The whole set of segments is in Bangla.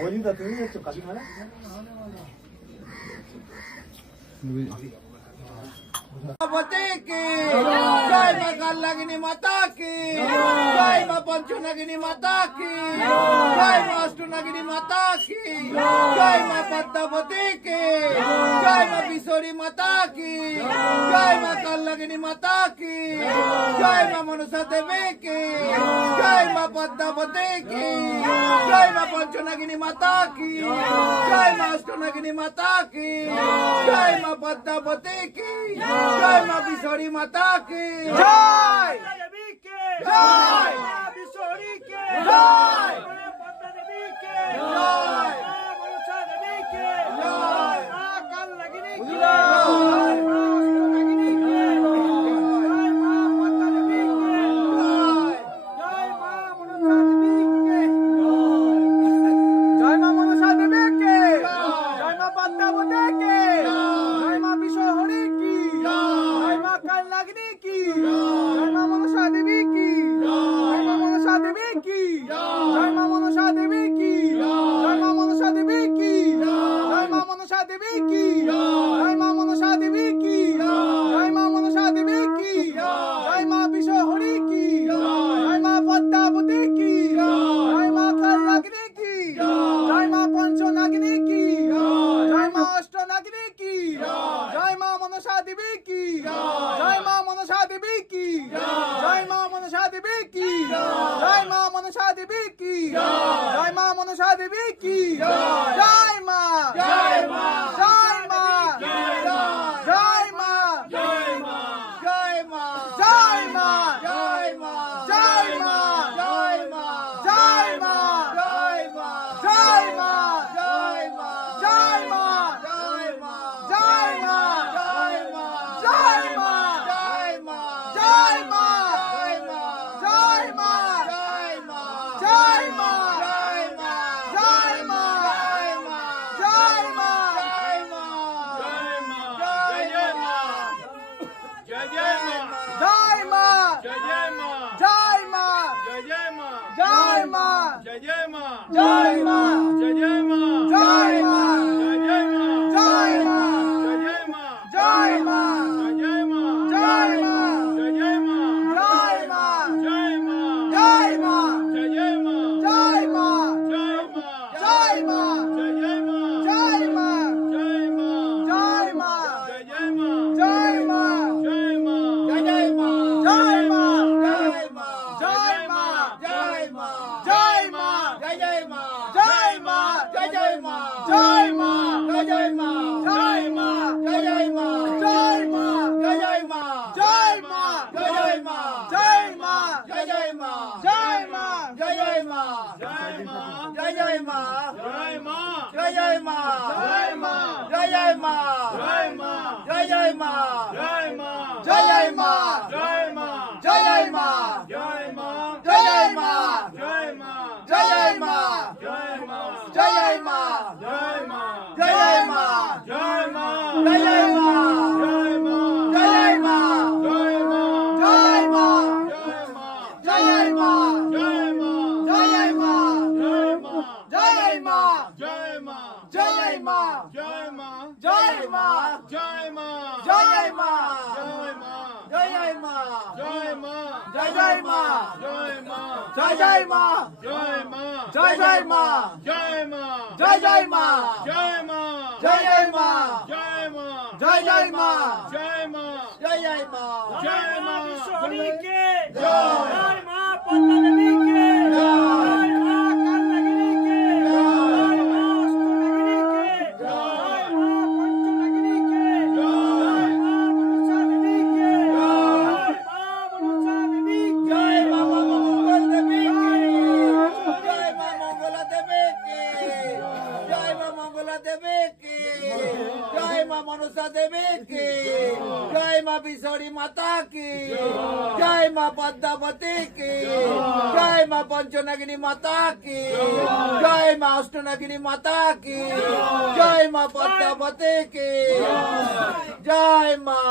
어딘가 등에 좀 가지고 가나? जय मां कालनागिनी माता की जय मां पंचनागिनी माता की जय मां अष्टनागिनी माता की जय मां पद्मावती की जय मां बिशोरी माता की जय मां कालनागिनी माता की जय मां मनसा देवी की जय मां पद्मावती की जय मां पंचनागिनी माता की जय मां अष्टनागिनी माता की जय मां पद्मावती की जय मां बिशोरी माता की जय देवी के जय बिशोरी के जय पद्मा देवी के जय मनसा देवी के जय कालनागिनी के जय अष्टनागिनी के जय मां पद्मा देवी के जय मां मनसा देवी के जय मां मनसा देवी के जय मां पद्मावती के जय मां बिशोरी की जय मां कालनागिनी की जय मां मनसा देवी की जय मां मनसा देवी की जय मां मनसा देवी की जय मां मनसा देवी की जय मां मनसा देवी की जय मां मनसा देवी की जय मां मनसा देवी की जय मां बिशोरी की जय मां पद्मावती की जय मां कालनागिनी की जय मां पंचनागिनी की जय मां अष्टनागिनी की जय मां मनसा देवी की जय मां मनसा देवी की जय मां मनसा देवी की जय मां मनसा देवी की जय मां मनसा देवी की जय मां जय मां जय मां जय जय मां जय मां जय मां जय मां जय मां जय मां जय मां जय मां जय मां जय मां जय मां जय मां जय मां जय मां जय मां जय मां जय मां जय मां जय जय मां मां जय मां जय मां जय मां जय मां जय जय मां मां मनसा देवी की जय मां बिशोरी माता की जय मां पद्मावती की जय मां पंचनागिनी माता की जय मां अष्टनागिनी माता की जय मां पद्मावती की जय मां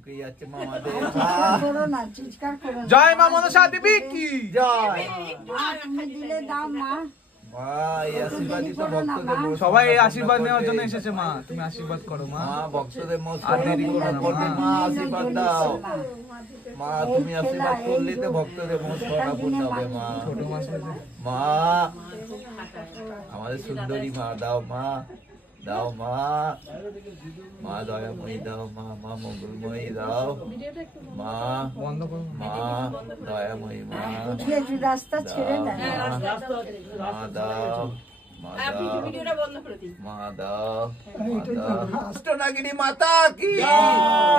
শুকিয়ে যাচ্ছে মা আমাদের। চিৎকার করো না, চিৎকার করো না। জয় মা মনসা দেবী কি জয় মা তুমি দিলে দাও মা। মা, এই আশীর্বাদই তো ভক্তদের মন। সবাই এই আশীর্বাদ নেওয়ার জন্য এসেছে মা, তুমি আশীর্বাদ করো মা। মা ভক্তদের মন আর দেরি করো না, করবে মা। মা, আশীর্বাদ দাও মা। তুমি আশীর্বাদ করলে তো ভক্তদের মন স্মরণা পূর্ণ হবে মা। ছোট মা এসেছে। মা আমাদের সুন্দরী মা, দাও মা, দাও মা, মা দয়াময়ী দাও মা, মা মঙ্গলময়ী দাও মা, বন্ধ করো মা দয়াময়ী মা, উঠে একটু রাস্তা ছেড়ে দেন। মা দাও, মা দাও, মা দাও, মা দাও। অষ্টনাগিনী মাতা কি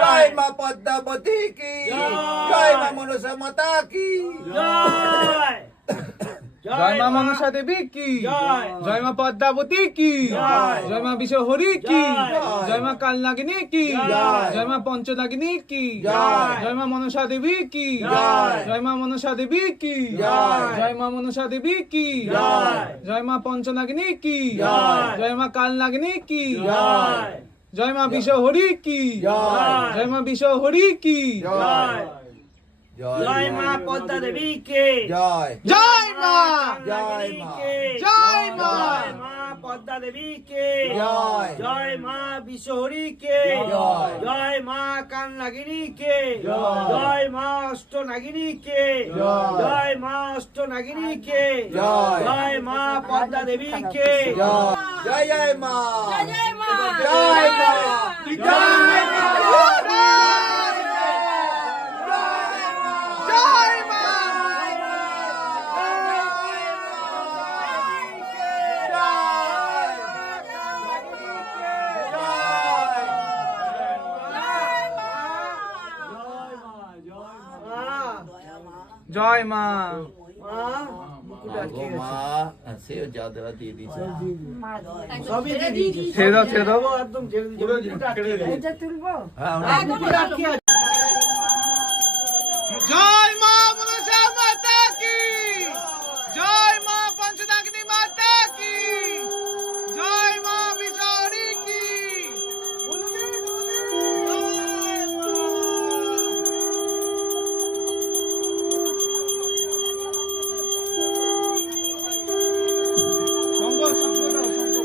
জয়, মা পদ্মাবতী কি জয়, মা মনসা মাতা কি জয় মা মনসা দেবী কি জয়, মা পদ্মাবতী কি জয়, মা বিশ্বহরি কি জয়, মা কালনাগিনী কি জয়, মা পঞ্চনাগিনী কি জয়, মা মনসা দেবী কি জয়, মা মনসা দেবী কি জয়, মা মনসা দেবী কি জয়, মা পঞ্চনাগিনী কি জয়, মা কালনাগিনী কি জয়, মা বিশ্বহরি কি জয়, মা বিশ্বহরি কি জয় মা পদ্মা দেবী কে জয় জয় মা জয় মা জয় মা মা পদ্মা দেবী কে জয় জয় মা বিশ্বহরি কে জয়। জয় মা কালনাগিনী কে জয়। জয় মা অষ্টনাগিনী কে জয়। জয় মা অষ্টনাগিনী কে জয়। জয় মা পদ্মা দেবী কে জয় জয় জয় মা জয় মা। জয় মা জয় মা জয় মা জয় মা সেও যা দেওয়া দিয়ে দিচ্ছে সবই দিয়ে দিয়েছি। ছেড়ে দাও, ছেড়ে দাও। একদম ছেড়ে দিয়েছি। মুকুট আটকে আছে। এটা তুলবো? হ্যাঁ আমরা মুকুট আটকে আছে। জয় মা মনসা মাতা কি জয়, মা পঞ্চনাগিনী মাতা কি জয়, মা বিশ্বহরি কি সঙ্গ সঙ্গ দাও, সঙ্গ।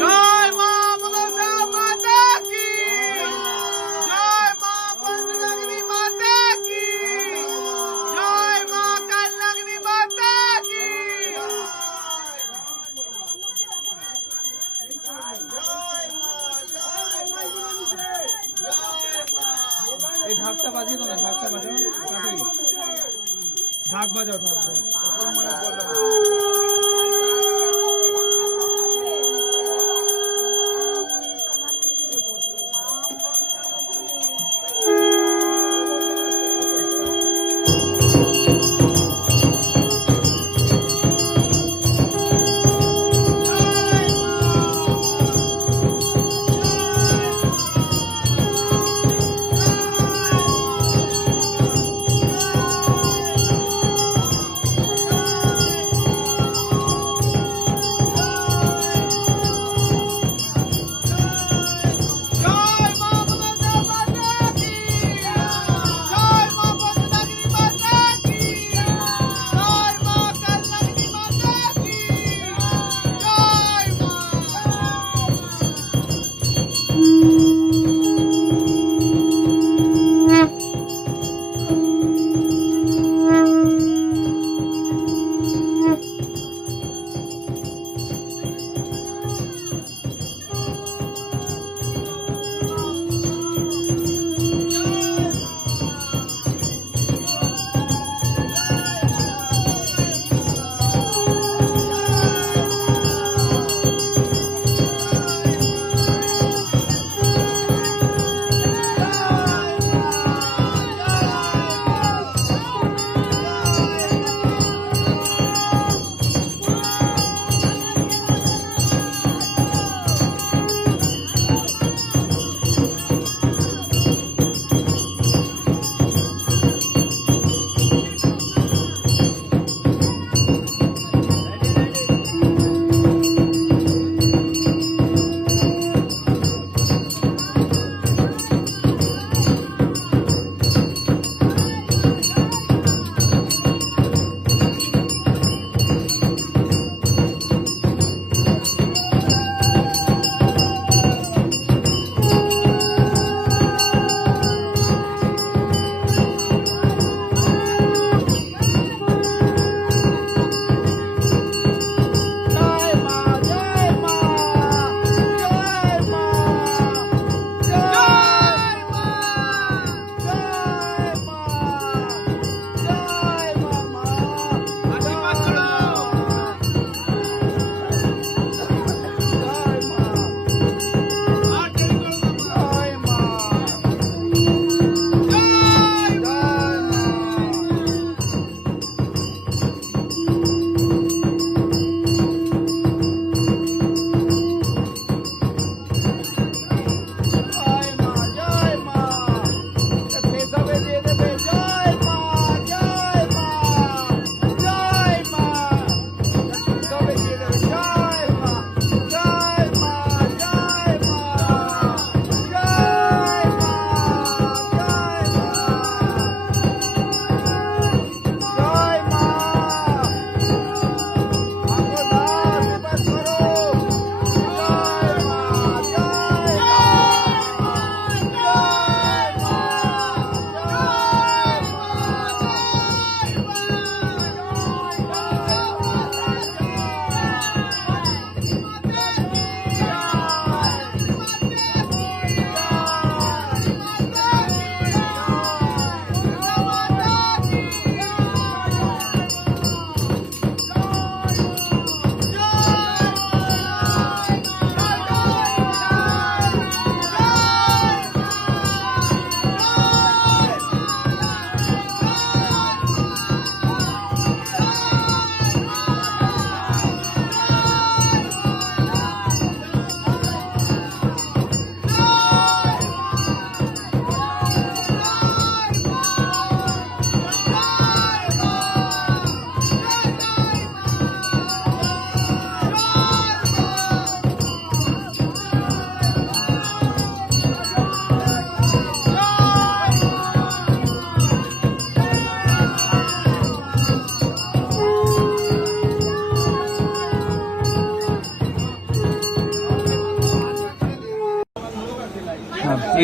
জয় মা মনসা মাতা কি জয়, মা পঞ্চনাগিনী মাতা কি জয়, মা কালনাগিনী মাতা কি এই ঢাকটা বাজিয়ে দাও না, ঢাকটা বাজাও তাড়াতাড়ি। ঢাক বাজাও, ঢাক বাজাও।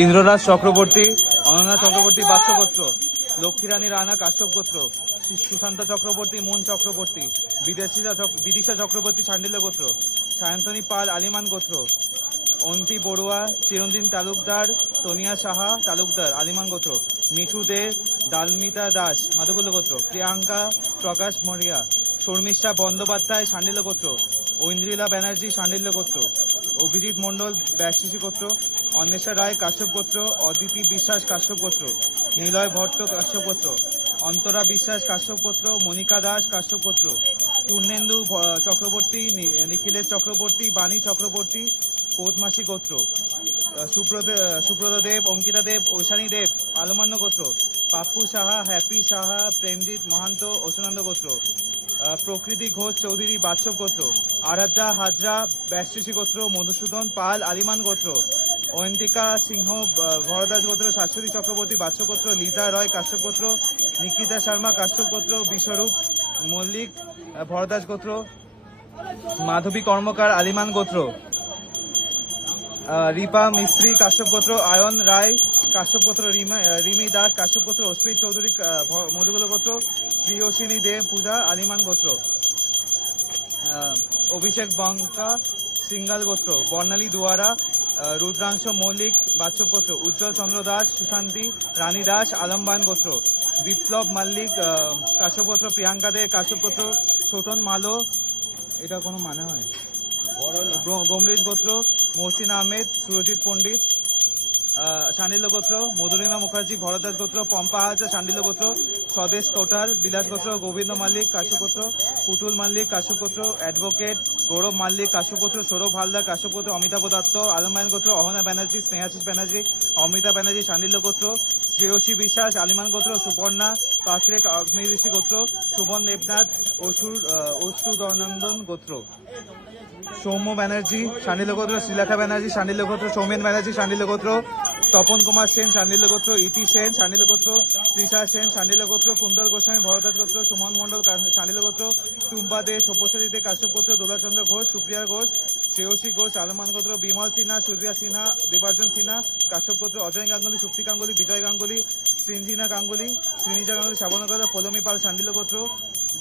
ইন্দ্রনাথ চক্রবর্তী, অনন্যা চক্রবর্তী বাৎস গোত্র, লক্ষ্মীরানী রানা কাশ্যপ গোত্র, সুশান্ত চক্রবর্তী মুন চক্রবর্তী, বিদিশা চক্রবর্তী শাণ্ডিল্য গোত্র, সায়ন্তনী পাল আলিমান গোত্র, অন্তি বড়ুয়া চিরঞ্জিন তালুকদার, সোনিয়া সাহা তালুকদার আলিমান গোত্র, মিঠু দে দালমিতা দাস মাধুকুল্য গোত্র, প্রিয়াঙ্কা প্রকাশ মরিয়া, শর্মিষ্ঠা বন্দ্যোপাধ্যায় শাণ্ডিল্য গোত্র, ঐন্দ্রিলা ব্যানার্জি শাণ্ডিল্য গোত্র, অভিজিৎ মণ্ডল ব্যাসিসী গোত্র, অন্বেষা রায় কাশ্যপ গোত্র, অদিতি বিশ্বাস কাশ্যপ গোত্র, নিলয় ভট্ট কাশ্যপ গোত্র, অন্তরা বিশ্বাস কাশ্যপ গোত্র, মনিকা দাস কাশ্যপ গোত্র, পূর্ণেন্দু চক্রবর্তী, নিখিলেশ চক্রবর্তী, বাণী চক্রবর্তী পৌতমাসী গোত্র, সুব্রত দেব, অঙ্কিতা দেব, ঐশানী দেব আলমান্য গোত্র, পাপ্পু সাহা, হ্যাপি সাহা, প্রেমজিৎ মহান্ত অসুনন্দ গোত্র, প্রকৃতি ঘোষ চৌধুরী বাৎসব গোত্র, আরাধ্যা হাজরা ব্যাসিসী গোত্র, মধুসূদন পাল আলিমান গোত্র, অয়ন্তিকা সিংহ ভরদাস গোত্র, শাশ্বতী চক্রবর্তী বাৎস গোত্র, লিজা রয় কাশ্যপ গোত্র, নিকিতা শর্মা কাশ্যপ গোত্র, বিশ্বরূপ মল্লিক ভরদাস গোত্র, মাধবী কর্মকার আলিমান গোত্র, রিপা মিস্ত্রি কাশ্যপ গোত্র, আয়ন রায় কাশ্যপ গোত্র, রিমি দাস কাশ্যপ গোত্র, অস্মিত চৌধুরী মধুকুল গোত্র, প্রিয়সিনী দেব পূজা আলিমান গোত্র, অভিষেক বঙ্কা সিঙ্গাল গোত্র, বর্ণালী দুয়ারা রুদ্রাংশ মল্লিক বাৎসব গোত্র, উজ্জ্বল চন্দ্র দাস সুশান্তি রানী দাস আলম্বান গোত্র, বিপ্লব মাল্লিক কাশ্যপ গোত্র, প্রিয়াঙ্কা দে কাশ্যপ গোত্র, ছোটন মালো এটা কোনো মানে হয় গমরিজ গোত্র, মহসিন আহমেদ সুরজিৎ পণ্ডিত শাণ্ডিল্য গোত্র, মধুরিমা মুখার্জি ভরদাস গোত্র, পম্পা হাজরা শাণ্ডিল্য গোত্র, স্বদেশ কোটাল বিলাস গোত্র, গোবিন্দ মাল্লিক কাশ্যপ গোত্র, পুতুল মাল্লিক কাশ্যপ গোত্র, অ্যাডভোকেট গৌরব মাল্লিক কাশ্যপ গোত্র, সৌরভ হালদার কাশ্যপ গোত্র, অমিতাভ দত্ত আলমবায়ন গোত্র, অহনা ব্যানার্জি স্নেহাশিস ব্যানার্জি অমৃতা ব্যানার্জি শাণ্ডিল্য গোত্র, শ্রেয়সী বিশ্বাস আলিমান গোত্র, সুপর্ণা পাখরে অগ্নিঋষি গোত্র, সুবন দেবনাথ অসুদনন্দন গোত্র, সৌম্য ব্যানার্জি শাণ্ডিল্য গোত্র, শ্রীলেখা ব্যানার্জি শাণ্ডিল্য গোত্র, সৌমেন ব্যানার্জি শাণ্ডিল্য গোত্র, তপন কুমার সেন শাণ্ডিল্য গোত্র, ইতি সেন শাণ্ডিল্য গোত্র, তৃষা সেন শাণ্ডিল্য গোত্র, কুন্দল গোস্বামী ভরদাস গোত্র, সুমন মণ্ডল শাণ্ডিল্য গোত্র, টুম্পা দে সব্যসাচী দে কাশ্যপ গোত্র, দোলাচন্দ্র ঘোষ সুপ্রিয়া ঘোষ শ্রেয়সী ঘোষ আলমান গোত্র, বিমল সিনহা সূর্যা সিনহা দেবার্জন সিনহা কাশ্যপ গোত্র, অজয় গাঙ্গুলি শুক্তি গাঙ্গুলি বিজয় গাঙ্গুলি সৃঞ্জিনা গাঙ্গুলি শ্রীনিজা গাঙ্গুলি শ্রাবণগর পলমী পাল শাণ্ডিল্য গোত্র,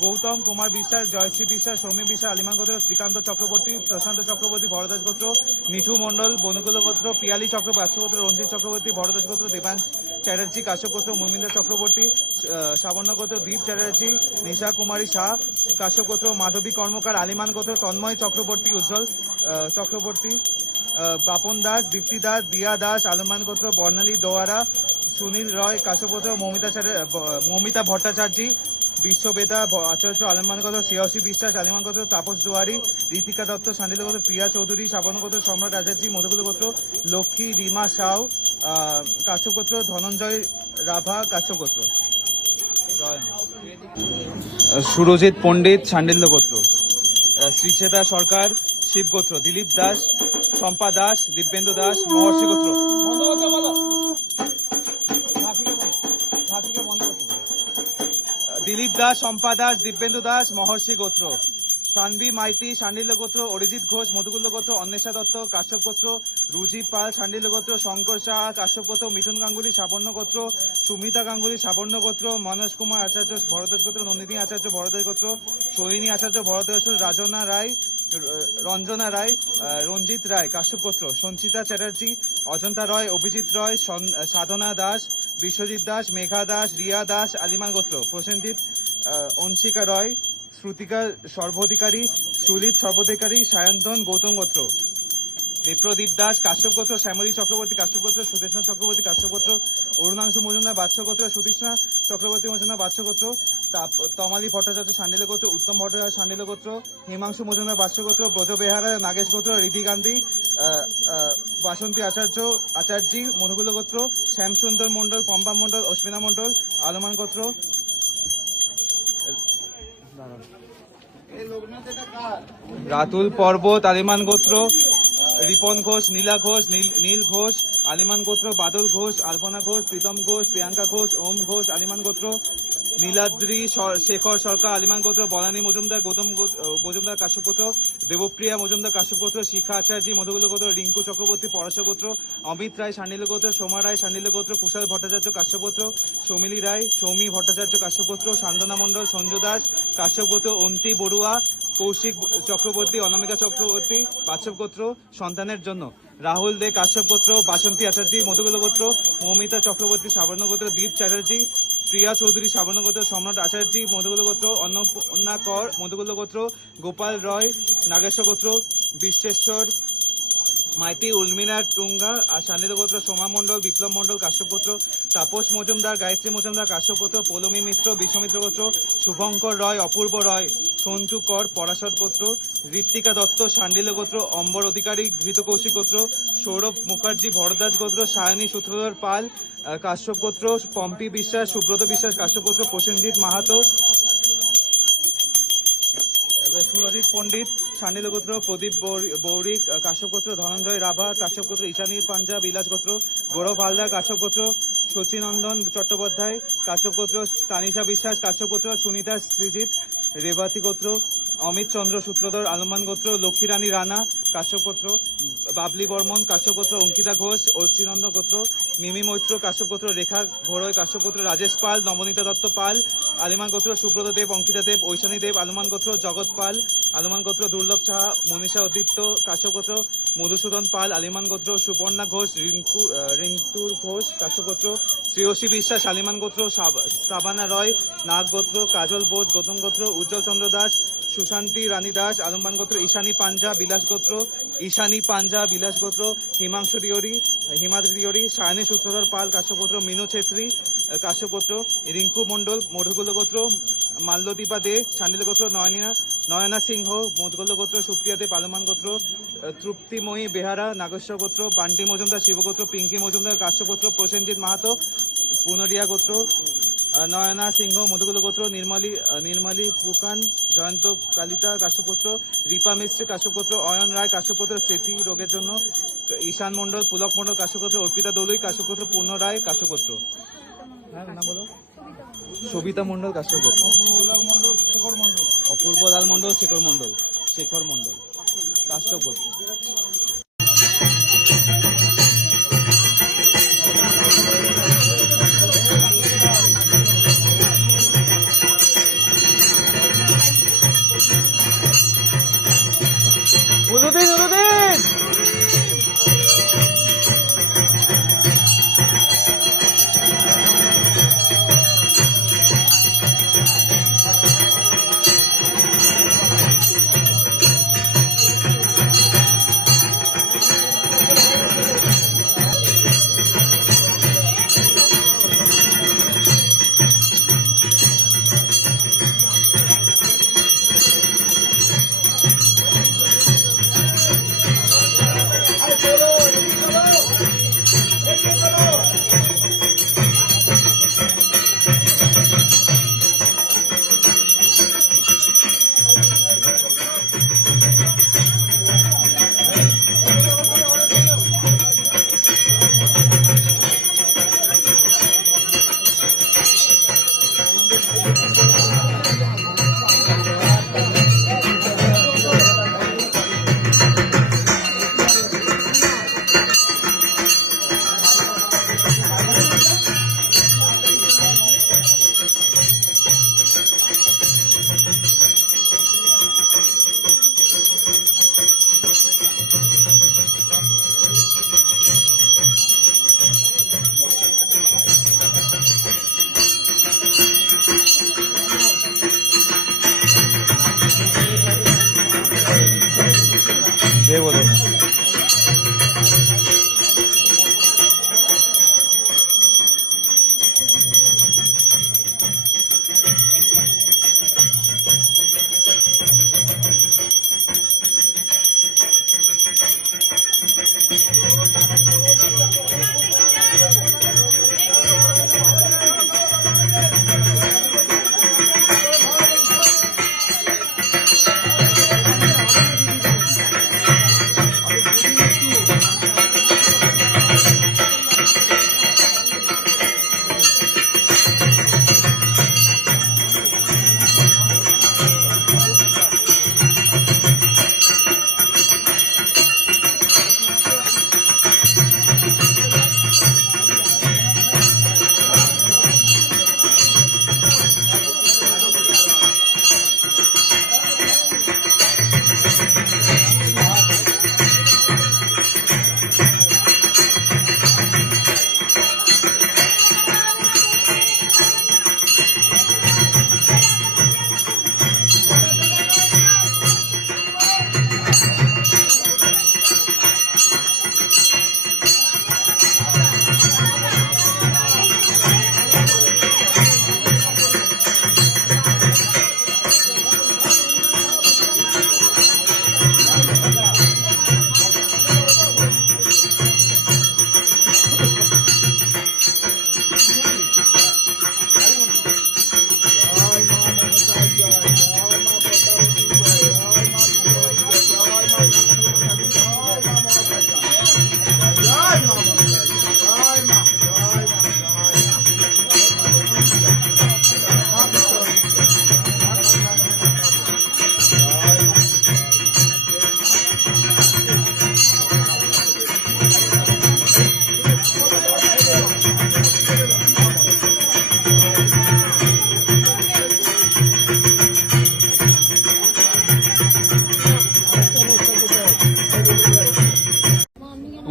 গৌতম কুমার বিশ্বাস জয়শ্রী বিশ্বাস সৌম্য বিশ্বাস আলিমান গোত্র, শ্রীকান্ত চক্রবর্তী প্রশান্ত চক্রবর্তী ভরদাস গোত্র, মিঠু মণ্ডল বনকুল গোত্র, পিয়ালি চক্রবর্তী বাৎস গোত্র, রঞ্জিত চক্রবর্তী ভরদাস গোত্র, দেবাংশ চ্যাটার্জি কাশ্যপ গোত্র, মমিন্দ্র চক্রবর্তী শ্রাবণ্য গোত্র, দীপ চ্যাটার্জি নিশা কুমারী শাহ কাশ্যপ গোত্র, মাধবী কর্মকার আলিমান গোত্র, তন্ময় চক্রবর্তী উজ্জ্বল চক্রবর্তী, বাপন দাস দীপ্তি দাস দিয়া দাস আলমান গোত্র, বর্ণালী দোয়ারা সুনীল রয় কাশ্যপ গোত্র, মমিতা ভট্টাচার্য বিশ্ববেদা আচার্য আলমান গোত্র, শ্রেয়সী বিশ্বাস আলিমান গোত্র, তাপস দুয়ারি ঋতিকা দত্ত শাণ্ডিল্য গোত্র, প্রিয়া চৌধুরী শ্রাবণ গোত্র, সম্রাট আচার্যী মধুকুল গোত্র, লক্ষ্মী রিমা সাউ কাশ্যপ গোত্র, ধনঞ্জয় রাভা কাশ্যপ গোত্র, সুরজিৎ পণ্ডিত শাণ্ডিল্য গোত্র, শ্রীচেতা সরকার শিব গোত্র, দিলীপ দাস শম্পা দাস দিব্যেন্দু দাস মহর্ষি গোত্র, দিলীপ দাস শম্পা দাস দিব্যেন্দু দাস মহর্ষি গোত্র, সানভি মাইতি শাণ্ডিল্য গোত্র, অরিজিৎ ঘোষ মধুকুল্য গোত্র, অন্বেষা দত্ত কাশ্যপ গোত্র, রুজি পাল শাণ্ডিল্য গোত্র, শঙ্কর সাহা কাশ্যপ গোত্র, মিঠুন গাঙ্গুলি সাবর্ণ গোত্র, সুমিতা গাঙ্গুলি সাবর্ণ গোত্র, মনোজ কুমার আচার্য ভরদাস গোত্র, নন্দিনী আচার্য ভরদাস গোত্র, সোহিনী আচার্য ভরদাস রাজনা রায় রঞ্জনা রায় রঞ্জিত রায় কাশ্যপ গোত্র, সঞ্চিতা চ্যাটার্জি অজন্তা রয় অভিজিৎ রয় সাধনা দাস বিশ্বজিৎ দাস মেঘা দাস রিয়া দাস আলিমান গোত্র, প্রসেনজিৎ অংশিকা রয় শ্রুতিকা সর্বাধিকারী সুলিত সর্বাধিকারী সায়ন্তন গৌতম গোত্র, বিপ্রদীপ দাস কাশ্যপ গোত্র, শ্যামলী চক্রবর্তী কাশ্যপ গোত্র, সুদেষ্ণা চক্রবর্তী কাশ্যপ গোত্র, অরুণাংশু মজুমদার বাৎস গোত্র, সুতৃষ্ণা চক্রবর্তী মজুমদার বাৎস গোত্র, তমালী ভট্টাচার্য শাণ্ডিল্য গোত্র, উত্তম ভট্টাচার্য শাণ্ডিল্য গোত্র, হিমাংশু মজুমদার বাৎস গোত্র, ব্রজ বেহারা নাগেশ গোত্র, রিধি গান্ধী বাসন্তী আচার্যী মধুকুল গোত্র, শ্যামসুন্দর মণ্ডল পম্পা মণ্ডল অস্মিতা মণ্ডল আলমান গোত্র, রাতুল পর্বত আলিমান গোত্র, রিপন ঘোষ নীলা ঘোষ নীল ঘোষ আলিমান গোত্র, বাদল ঘোষ আলপনা ঘোষ প্রীতম ঘোষ প্রিয়াঙ্কা ঘোষ ওম ঘোষ আলিমান গোত্র, নীলাদ্রি শেখর সরকার আলিমান গোত্র, বনানী মজুমদার গৌতম মজুমদার কাশ্যপ গোত্র, দেবপ্রিয়া মজুমদার কাশ্যপ গোত্র, শিখা আচার্য মধুগুল গোত্র, রিঙ্কু চক্রবর্তী পরাশ গোত্র, অমিত রায় শান্ডিল গোত্র, সোমা রায় শান্ডিল গোত্র, কুশল ভট্টাচার্য কাশ্যপ গোত্র, সৌমিলি রায় সৌমি ভট্টাচার্য কাশ্যপ গোত্র, সান্দনা মণ্ডল, সঞ্জু দাস কাশ্যপ গোত্র, অন্তি বড়ুয়া, কৌশিক চক্রবর্তী, অনামিকা চক্রবর্তী কাশ্যপ গোত্র সন্তানের জন্য, রাহুল দে কাশ্যপ গোত্র, বাসন্তী আচার্য মধুগুল গোত্র, মৌমিতা চক্রবর্তী সাবর্ণ গোত্র, দীপ চ্যাটার্জি, প্রিয়া চৌধুরী সাবর্ণ গোত্র, সম্রাট আচার্য মধুগুল গোত্র, অন্নপূর্ণা কর মধুগুল গোত্র, গোপাল রয় নাগেশ্বর গোত্র, বিশ্বেশ্বর মাইতি উর্মিলা টুঙ্গা আর শান্ডিল গোত্র, সোমা মণ্ডল, বিপ্লব মণ্ডল কাশ্যপ গোত্র, তাপস মজুমদার, গায়ত্রী মজুমদার কাশ্যপ গোত্র, পৌলমী মিত্র বিশ্বমিত্র গোত্র, শুভঙ্কর রয়, অপূর্ব রয় সঞ্জু কর পরাশর গোত্র, ঋত্বিকা দত্ত শান্ডিল গোত্র, অম্বর অধিকারী ঘৃত কৌশিক গোত্র, সৌরভ মুখার্জি ভরদ্বাজ গোত্র, সায়নী সূত্রধর পাল কাশ্যপ গোত্র, পম্পি বিশ্বাস সুব্রত বিশ্বাস কাশ্যপ গোত্র, প্রসেনজিৎ মাহাতো, সুরজিৎ পণ্ডিত শান্ডিল গোত্র, প্রদীপ বৌরিক কাশ্যপ গোত্র, ধনঞ্জয় রাভা কাশ্যপ গোত্র, ঈশানী পাঞ্জা বিলাস গোত্র, গৌরব হালদার কাশ্যপ গোত্র, শচীনন্দন চট্টোপাধ্যায় কাশ্যপ গোত্র, তানিশা বিশ্বাস কাশ্যপ গোত্র, সুনিতা সৃজিত রেবাতি গোত্র, অমিত চন্দ্র সূত্রধর আলমান গোত্র, লক্ষ্মীরানী রানা কাশ্যপ গোত্র, বাবলি বর্মন কাশ্যপ গোত্র, অঙ্কিতা ঘোষ অর্চিনন্দন গোত্র, মিমি মৈত্র কাশ্যপ গোত্র, রেখা ঘোড়ই কাশ্যপ গোত্র, রাজেশ পাল, নবনীতা দত্ত পাল আলিমান গোত্র, সুব্রত দেব, অঙ্কিতা দেব, ঐশানী দেব আলমান গোত্র, জগৎ পাল আলমান গোত্র, দুর্লভ সাহা, মনীষা অদিত্য কাশ্যপ গোত্র, মধুসূদন পাল আলিমান গোত্র, সুপর্ণা ঘোষ, রিন্টুর ঘোষ কাশ্যপ গোত্র, শ্রেয়সী বিশ্বাস আলিমান গোত্র, সাবানা রয় নাগ গোত্র, কাজল বোস গৌতম গোত্র, উজ্জ্বল চন্দ্র দাস, সুশান্তি রানী দাস আলমান গোত্র, ঈশানী পাঞ্জা বিলাস গোত্র, হিমাংশু তিওয়ারি হিমাদ্রি তিওয়ারি, সায়নী সূত্রধর পাল কাশ্যপ গোত্র, মিনু ছেত্রী কাশ্যপ গোত্র, রিঙ্কু মণ্ডল মধুগুল গোত্র, মাল্যদীপা দে শান্ডিল গোত্র, নয়না সিংহ মধুগুল গোত্র, সুপ্রিয়া দে পালমান গোত্র, তৃপ্তিময়ী বেহারা নাগেশ্বর গোত্র, বান্টি মজুমদার শিবগোত্র, পিঙ্কি মজুমদার কাশ্যপ গোত্র, প্রসেনজিৎ মাহাতো পুনরিয়া গোত্র, নয়না সিংহ মধুগুল গোত্র, নির্মলী পুকান জয়ন্ত কালিতা কাশ্যপ গোত্র, রিপা মিশ্র কাশ্যপ গোত্র, অয়ন রায় কাশ্যপ গোত্র স্মৃতি রোগের জন্য, ঈশান মণ্ডল পুলক মণ্ডল কাশ্যপ গোত্র, অর্পিতা দলুই কাশ্যপ গোত্র, পূর্ণ রায় কাশ্যপ গোত্র, হ্যাঁ নাম বলো, সবিতা মণ্ডল কাশ্যপ গোত্র, অপূর্ব লাল মণ্ডল শেখর মণ্ডল কাশ্যপ গোত্র। উদুদিন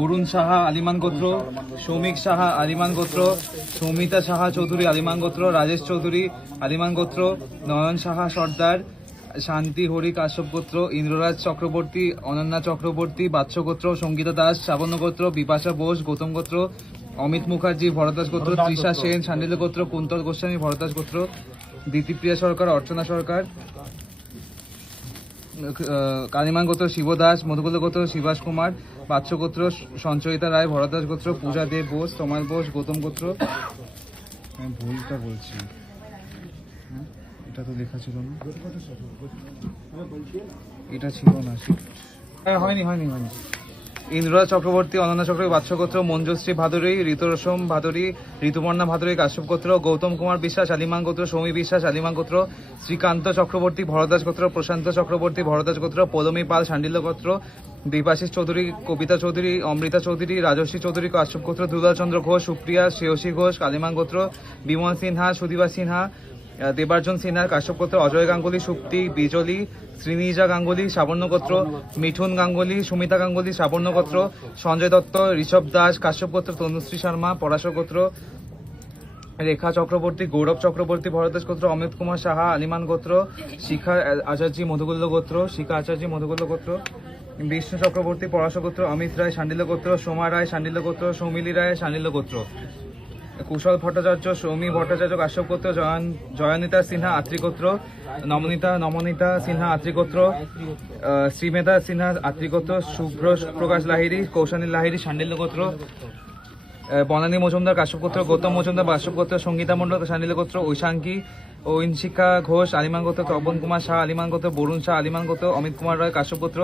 অরুণ সাহা আলিমান গোত্র, সৌমিক সাহা আলিমান গোত্র, সৌমিতা সাহা চৌধুরী আলিমান গোত্র, রাজেশ চৌধুরী আলিমান গোত্র, নয়ন সাহা সর্দার, শান্তি হরি কাশ্যপ গোত্র, ইন্দ্ররাজ চক্রবর্তী, অনন্যা চক্রবর্তী বাৎস গোত্র, সঙ্গীতা দাস শ্রাবণ গোত্র, বিপাশা বোস গৌতম গোত্র, অমিত মুখার্জি ভরদ্বাজ গোত্র, তৃষা সেন শান্ডিল্য গোত্র, কুন্তল গোস্বামী ভরদ্বাজ গোত্র, দিতিপ্রিয়া সরকার অর্চনা সরকার, কালিমান গোত্র শিব দাস, মধুকুল গোত্র শিবাস কুমার, বাৎস গোত্র সঞ্চয়িতা রায়, ভরদ্বাজ গোত্র পূজা দেব বোস, তমাল বোস, গৌতম গোত্র। আমি ভুলটা বলছি, এটা তো লেখা ছিল না, এটা ছিল না, হয়নি হয়নি হয়নি। ইন্দ্ররাজ চক্রবর্তী, অনন্যা চক্রবর্তী বাৎস গোত্র, মঞ্জুশ্রী ভাদুরী, ঋতুরসম ভাদুরী, ঋতুপর্ণা ভাদুরী কাশ্যপ গোত্র, গৌতম কুমার বিশ্বাস আলিমান গোত্র, সৌমি বিশ্বাস আলিমান গোত্র, শ্রীকান্ত চক্রবর্তী ভরদ্বাজ গোত্র, প্রশান্ত চক্রবর্তী ভরদ্বাজ গোত্র, পৌলমী পাল শান্ডিল্য গোত্র, দীপাশিস চৌধুরী, কবিতা চৌধুরী, অমৃতা চৌধুরী, রাজশ্রী চৌধুরী কাশ্যপ গোত্র, দুলাল চন্দ্র ঘোষ, সুপ্রিয়া শ্রেয়সী ঘোষ কালিমান গোত্র, বিমল সিনহা, সুদীপা সিনহা, দেবার্জন সিনহা কাশ্যপ গোত্র, অজয় গাঙ্গুলি, সুপ্তি বিজলি, শ্রীনিজা গাঙ্গুলি শ্রাবণ্য গোত্র, মিঠুন গাঙ্গুলি, সুমিতা গাঙ্গুলি শ্রাবণ্য গোত্র, সঞ্জয় দত্ত, ঋষভ দাস কাশ্যপ গোত্র, তনুশ্রী শর্মা পরাশর গোত্র, রেখা চক্রবর্তী, গৌরব চক্রবর্তী ভরদ্বাজ গোত্র, অমিত কুমার সাহা আলিমান গোত্র, শিখা আচার্য মধুকুল্য গোত্র, শিখা আচার্য মধুকুল্য গোত্র, বিষ্ণু চক্রবর্তী পরাশর গোত্র, অমিত রায় শান্ডিল্য গোত্র, সোমা রায় শান্ডিল্য গোত্র, সৌমিলি রায় শান্ডিল্য গোত্র, কুশল ভট্টাচার্য, সৌমি ভট্টাচার্য কাশ্যপ গোত্র, জয়নিতা সিনহা আত্রিগোত্র, নমনিতা সিনহা আত্রিগোত্র, শ্রীমেধা সিনহা আত্রিগোত্র, শুভ্র প্রকাশ লাহিড়ী, কৌশানী লাহিড়ী শান্ডিল্য গোত্র, বনানী মজুমদার কাশ্যপ গোত্র, গৌতম মজুমদার কাশ্যপ গোত্র, সঙ্গীতা মণ্ডল শান্ডিল্য গোত্র, ঐশাঙ্কী ঐনশিকা ঘোষ আলিমান গোত্র, তপন কুমার শাহ আলিমান গোত্র, বরুণ শাহ আলিমান গোত্র, অমিত কুমার রায় কাশ্যপ গোত্র,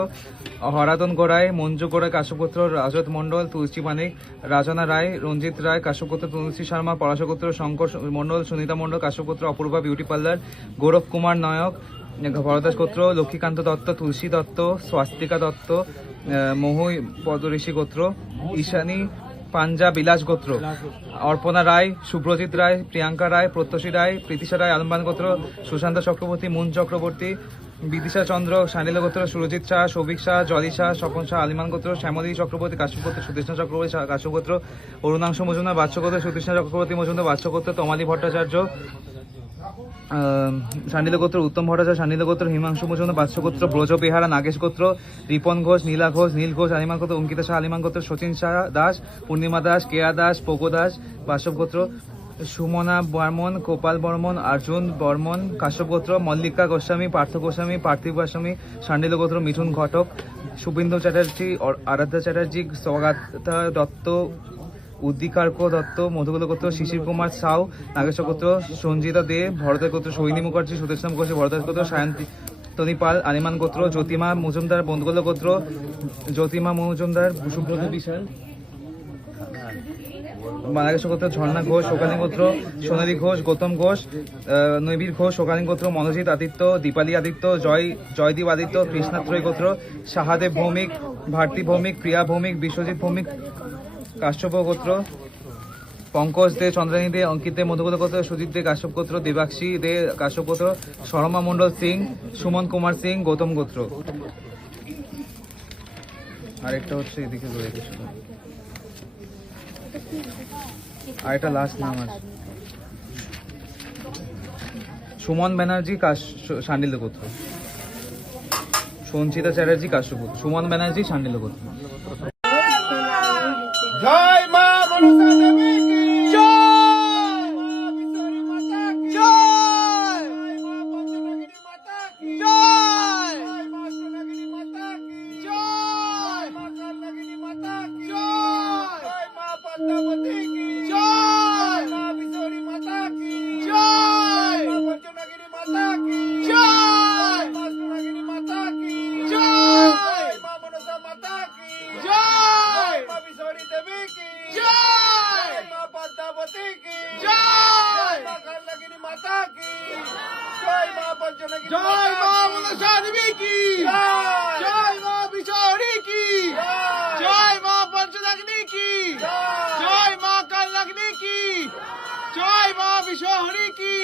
হরাদন গোড়াই, মঞ্জু গোড়াই কাশ্যপ গোত্র, রাজত মণ্ডল, তুলসী মানিক, রাজনা রায়, রঞ্জিত রায় কাশ্যপ গোত্র, তনুশ্রী শর্মা পরাশর গোত্র, শঙ্কর মণ্ডল, সুনীতা মণ্ডল কাশ্যপ গোত্র, অপূর্বা বিউটি পার্লার, গৌরব কুমার নায়ক ভরদ্বাজ গোত্র, লক্ষ্মীকান্ত দত্ত, তুলসী দত্ত, স্বাস্তিকা দত্ত, মহুই পদঋষি গোত্র, ঈশানী পাঞ্জা বিলাস গোত্র, অর্পণা রায়, শুভ্রজিৎ রায়, প্রিয়াঙ্কা রায়, প্রত্যসী রায়, প্রীতিশা রায় আলম্বান গোত্র, সুশান্ত চক্রবর্তী, মুন চক্রবর্তী, বিদিশা চন্দ্র শান্ডিল্য গোত্র, সুরজিৎ শাহ, সৌভিক শাহ, জলি শাহ, স্বপন শাহ আলিমান গোত্র, শ্যামলী চক্রবর্তী কাশ্যপ গোত্র, সুদেষ্ণা চক্রবর্তী কাশ্যপ গোত্র, অরুণাংশু মজুমদার বাৎস গোত্র, সুতৃষ্ণা চক্রবর্তী মজুমদার বাৎস গোত্র, তমালী ভট্টাচার্য শান্ডিল্য গোত্র, উত্তম ভট্টাচার্য শান্ডিল্য গোত্র, হিমাংশু মজুমদার বাৎস গোত্র, ব্রজ বেহারা নাগেশ গোত্র, রিপন ঘোষ, নীলা ঘোষ, নীল ঘোষ আলিমান গোত্র, অঙ্কিতা শাহ আলিমান গোত্র, সচিন শাহ দাস, পূর্ণিমা দাস, কেয়া দাস, পোগো দাস বাসব গোত্র, সুমনা বর্মন, গোপাল বর্মন, অর্জুন বর্মন কাশ্যপ গোত্র, মল্লিকা গোস্বামী, পার্থ গোস্বামী, পার্থিব গোস্বামী শান্ডিল্য গোত্র, মিঠুন ঘটক, শুভেন্দু চ্যাটার্জি, আরাধ্যা চ্যাটার্জি, স্বগাতা দত্ত, উদ্দিকার্ক দত্ত, মধুকুল গোত্র, শিশির কুমার সাউ নাগেশ্বর গোত্র, সঞ্জিতা দে ভরদ্বাজ গোত্র, সোহিনী মুখার্জি, সুদেশনাম ঘোষ ভরদ্বাজ গোত্র, সায়ন্তী তনি পাল আলিমান গোত্র, জ্যোতিমা মজুমদার বন্ধুকুল গোত্র, জ্যোতিমা মজুমদার সুব্রত বিশাল নাগেশ্বর গোত্র, ঝর্ণা ঘোষ শোকালী গোত্র, সোনালী ঘোষ, গৌতম ঘোষ, নৈবীর ঘোষ শোকালী গোত্র, মনোজিৎ আদিত্য, দীপালী আদিত্য, জয়দীপ আদিত্য, কৃষ্ণাত্রয় গোত্র, শাহাদেব ভৌমিক, ভারতী ভৌমিক, প্রিয়া ভৌমিক, বিশ্বজিৎ ভৌমিক কাশ্যপ গোত্র, পঙ্কজ দে, চন্দ্রানী দে, অঙ্কিত দে মধুকুল গোত্র, সুজিত দে কাশ্যপ গোত্র, দেবাক্ষী দে কাশ্যপ গোত্র, শর্মা মণ্ডল সিং, সুমন কুমার সিং গৌতম গোত্র। আরেকটা হচ্ছে এদিকে রয়ে গেছিল, আরেকটা লাস্ট নাম আছে সুমন ব্যানার্জি শান্ডিল্য গোত্র, সঞ্চিতা চ্যাটার্জি কাশ্যপ গোত্র, সুমন ব্যানার্জি শান্ডিল্য গোত্র। জয় মা মনসা দেবী কি জয়, জয় মা পঞ্চনগিনী মাতা কি জয়, জয় মা অষ্টনগিনী মাতা কি জয়, জয় মা পদ্মাবতী কি জয়, মা বিশ্বরী মাতা কি জয়, মা পঞ্চনগিনী মাতা কি জয়, মা অষ্টনগিনী মাতা কি জয়, মা মনসা মাতা কি জয়, মা বিশ্বরী দেবী কি জয়, মা পদ্মাবতী কি জয়, মা কালনাগিনী মাতা কি জয়, মা পঞ্চনগিনী জয়, মা মনসা দেবী কি জয়, জয় মা বিশ্বরী কি জয়, মা পঞ্চনগিনী কি জয়, মা কালনাগিনী কি জয়, মা বিশ্বরী কি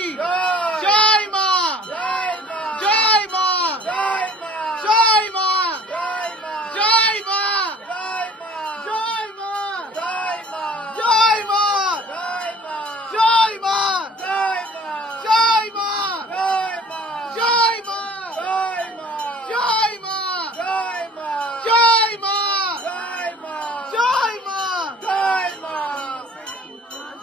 জয়, মা জয় মা জয় মা জয় মা জয় মা জয় মা জয় মা জয় মা জয়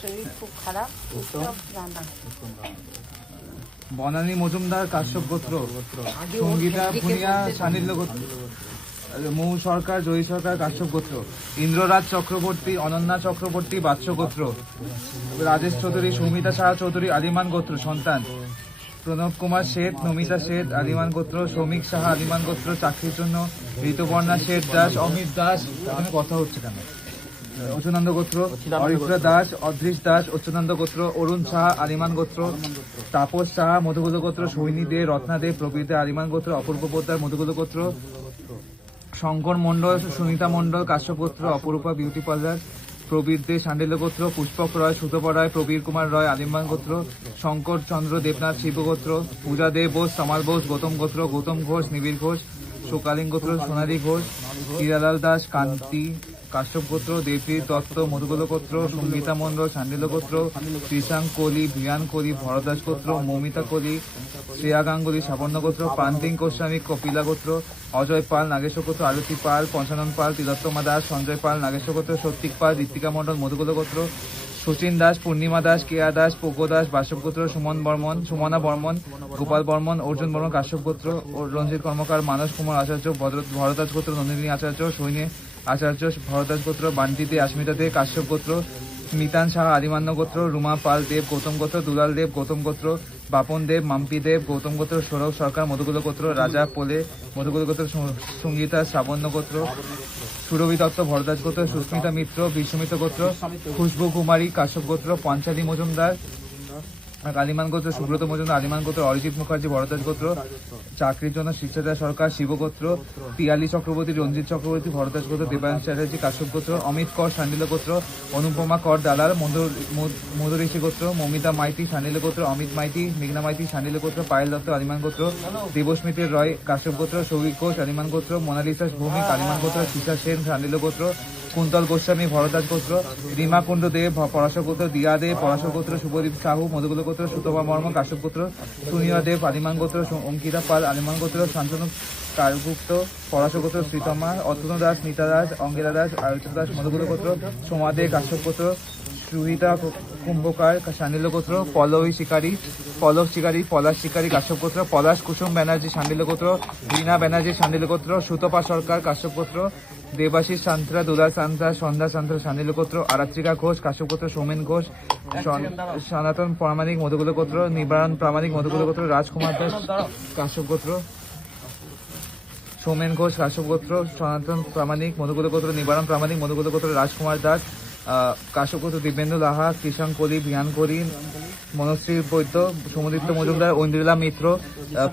শরীর খুব খারাপ বনানী মজুমদার কাশ্যপ গোত্র, সঙ্গীতা ভুনিয়া সানিল্য গোত্র, মৌ সরকার জয়ী সরকার কাশ্যপ গোত্র, ইন্দ্ররাজ চক্রবর্তী অনন্যা চক্রবর্তী বাৎস গোত্র, রাজেশ চৌধুরী সৌমিতা সাহা চৌধুরী আলিমান গোত্র সন্তান, প্রণব কুমার শেঠ নমিতা শেঠ আলিমান গোত্র, সৌমিক সাহা আলিমান গোত্র চাকরির জন্য, ঋতুপর্ণা শেঠ দাস অমিত দাস, এখানে কথা হচ্ছে কেন, অচ্যুতানন্দ গোত্র, অরিত্রা দাস অদৃশ দাস অচ্যুতানন্দ গোত্র, অরুণ সাহা আলিমান গোত্র, তাপস সাহা মধুকুল গোত্র, সৈনী দে রত্না দে প্রভৃতি আলিমান গোত্র, অপূর্ব পোদ্দার মধুকুল গোত্র, শঙ্কর মণ্ডল সুনিতা মণ্ডল কাশ্যপ গোত্র, অপরূপা বিউটি পার্লার প্রবীর দে শান্ডিল্য গোত্র, পুষ্পক রয় সুতপা রায় প্রবীর কুমার রয় আলিমান গোত্র, শঙ্কর চন্দ্র দেবনাথ শিব গোত্র, পূজা দে বোস সামাল বোস গৌতম গোত্র, গৌতম ঘোষ নিবিড় ঘোষ সোকালীন গোত্র, সোনালী ঘোষ হীরালাল দাস কান্তি কাশ্যপ গোত্র, দেবপ্রীত দত্ত মধুকুল গোত্র, সঙ্গীতা মণ্ডল শান্ডিল্য গোত্র, ত্রিশাং কোহলি ভিয়ান কোহলি ভরদাস গোত্র, মৌমিতা কোহলি শ্রেয়া গাঙ্গুলি সাবর্ণ গোত্র, প্রান্তিক গোস্বামী কপিলা গোত্র, অজয় পাল নাগেশ্বর গোত্র, আরতি পাল পঞ্চানন পাল তিলোত্তমা দাস সঞ্জয় পাল নাগেশ্বর গোত্র, সত্যিক পাল ঋত্বিকা মণ্ডল মধুকুল গোত্র, সচিন দাস পূর্ণিমা দাস কেয়া দাস পোকো দাস বাসব গোত্র, সুমনা বর্মন গোপাল বর্মন অর্জুন বর্মন কাশ্যপ গোত্র, রঞ্জিত কর্মকার মানস কুমার আচার্য ভরদাস গোত্র, নন্দিনী আচার্য সৈনী আচার্য ভরদাস গোত্র, বান্টি দে আস্মিতা দে কাশ্যপ গোত্র, মিতান সাহা আদিমান্য গোত্র, রুমা পাল দেব গৌতম গোত্র, দুলাল দেব গৌতম গোত্র, বাপন দেব মাম্পি দেব গৌতম গোত্র, সৌরভ সরকার মধুকুল গোত্র, রাজা পোলে মধুকুল গোত্র, সঙ্গীতা শ্রাবণ্য গোত্র, সুরভি দত্ত ভরদাস গোত্র, সুস্মিতা মিত্র বিশ্বমিত্র গোত্র, খুশবু কুমারী কাশ্যপ গোত্র, পঞ্চালী মজুমদার আলিমান গোত্র, সুব্রত মজুমদার আলিমান গোত্র, অরিজিৎ মুখার্জি ভরদাস গোত্র, চাকরির জন্য শিক্ষাদা সরকার শিব গোত্র, পিয়ালি চক্রবর্তী রঞ্জিত চক্রবর্তী ভরদাস গোত্র, দেবায়ন চ্যাটার্জি কাশ্যপ গোত্র, অমিত কর শান্ডিল্য গোত্র, অনুপমা কর দালাল মধুঋষি গোত্র, মমিতা মাইতি শান্ডিল্য গোত্র, অমিত মাইতি মেঘনা মাইতি শান্ডিল্য গোত্র, পায়েল দত্ত আলিমান গোত্র, দেবস্মিতের রয় কাশ্যপ গোত্র, সৌভিক ঘোষ আলিমান গোত্র, মোনালিসা ভৌমিক আলিমান গোত্র, সীতা সেন শান্ডিল্য গোত্র, কুন্তল গোস্বামী ভরদাস গোত্র, রিমা কুণ্ড দেব পরাশর গোত্র, দিয়া দেব পরাশর গোত্র, শুভদীপ সাহু মধুকুল গোত্র, সুতপা বর্মা কাশ্যপ গোত্র, সুনিয়া দেব আলিমান গোত্র, অঙ্কিতা পাল আলিমান গোত্র, শান্তনু কারগুপ্ত পরাশর গোত্র, শ্রীতমা অর্জুন দাস মিতা দাস অঙ্গিলা দাস আয়োজন দাস মধুকুল গোত্র, সোমা দে কাশ্যপ গোত্র, সুহিতা কুম্ভকার শান্ডিল্য গোত্র, পলক শিকারী পলাশ শিকারী কাশ্যপ গোত্র, পলাশ কুসুম ব্যানার্জি শান্ডিল্য গোত্র, রীনা ব্যানার্জি শান্ডিল্য গোত্র, সুতপা সরকার কাশ্যপ গোত্র, দেবাশিস সান্ত্রা দুলাল সান্ত্রা সন্ধ্যা সান্ত্রা শান্ডিল্য গোত্র, আরাত্রিকা ঘোষ কাশ্যপ গোত্র, সৌমেন ঘোষ সনাতন প্রামাণিক মধুকুল গোত্র, নিবারণ প্রামাণিক মধুকুল গোত্র, রাজকুমার দাস কাশ্যপ গোত্র, সৌমেন ঘোষ কাশ্যপ গোত্র, সনাতন প্রামাণিক মধুকুল গোত্র, নিবারণ প্রামাণিক মধুকুল গোত্র, রাজকুমার দাস কাশ্যপ গোত্র, দিব্যেন্দু লাহা কৃষাং কোহলি ভিয়ান কোহলি মনশ্রী বৈদ্য, সমুদিত্য মজুমদার, ঐন্দ্রিলা মিত্র,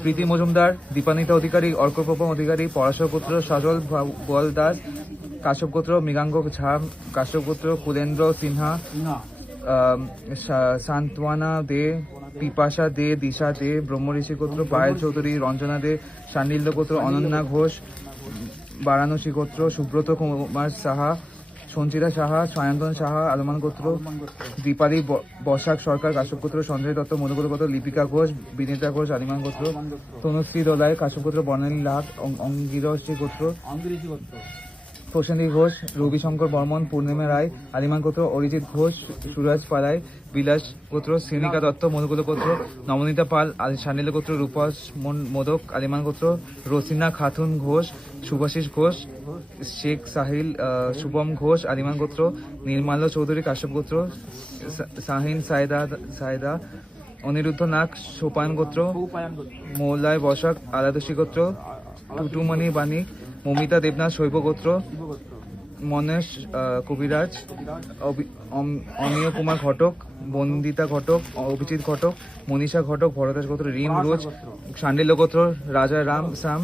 প্রীতি মজুমদার, দীপানিতা অধিকারী, অর্কপ্রভা অধিকারী, পরাশর গোত্র, সজল বল দাস কাশ্যপ গোত্র, মৃগাঙ্গ ঝা কাশ্যপ গোত্র, কুলেন্দ্র সিনহা, সান্ত্বনা দে, পিপাসা দে, দিশা দে ব্রহ্মঋষি গোত্র, পায়েল চৌধুরী, রঞ্জনা দে শান্ডিল্য গোত্র, অনন্যা ঘোষ বারাণসী গোত্র, সুব্রত কুমার সাহা, সঞ্চিতা সাহা, সায়ন্তন সাহা আলমান গোত্র, দীপালি বসাক সরকার কাশ্যপ গোত্র, সঞ্জয় দত্ত মধুকুল গোত্র, লিপিকা ঘোষ বিনীতা ঘোষ আলিমান গোত্র, তনুশ্রী দোলাই কাশ্যপ গোত্র, বর্ণালী লাভ অঙ্গিরশ্রী গোত্র, প্রসেনদী ঘোষ, রবিশঙ্কর বর্মন, পূর্ণিমা রায় আলিমান গোত্র, অরিজিৎ ঘোষ সুরাজ পালাই বিলাস গোত্র, শ্রীনিকা দত্ত মধুকুল গোত্র, নবনীতা পাল শান্ডিল্য গোত্র, রূপস মোদক আলিমান গোত্র, রসিনা খাতুন ঘোষ, সুভাষিস ঘোষ, শেখ সাহিল শুভম ঘোষ আলিমান গোত্র, নির্মাল্য চৌধুরী কাশ্যপ গোত্র, শাহিন সায়দা অনিরুদ্ধ নাগ সোপান গোত্র, মৌলায় বসাক আলাদসী গোত্র, টুটুমণি বাণী মমিতা দেবনাথ শৈব গোত্র, মনেশ কবিরাজ, অমিয় কুমার ঘটক, বন্দিতা ঘটক, অভিজিৎ ঘটক, মনীষা ঘটক ভরদাস গোত্র, রিম রোজ শান্ডিল্য গোত্র, রাজা রাম সাম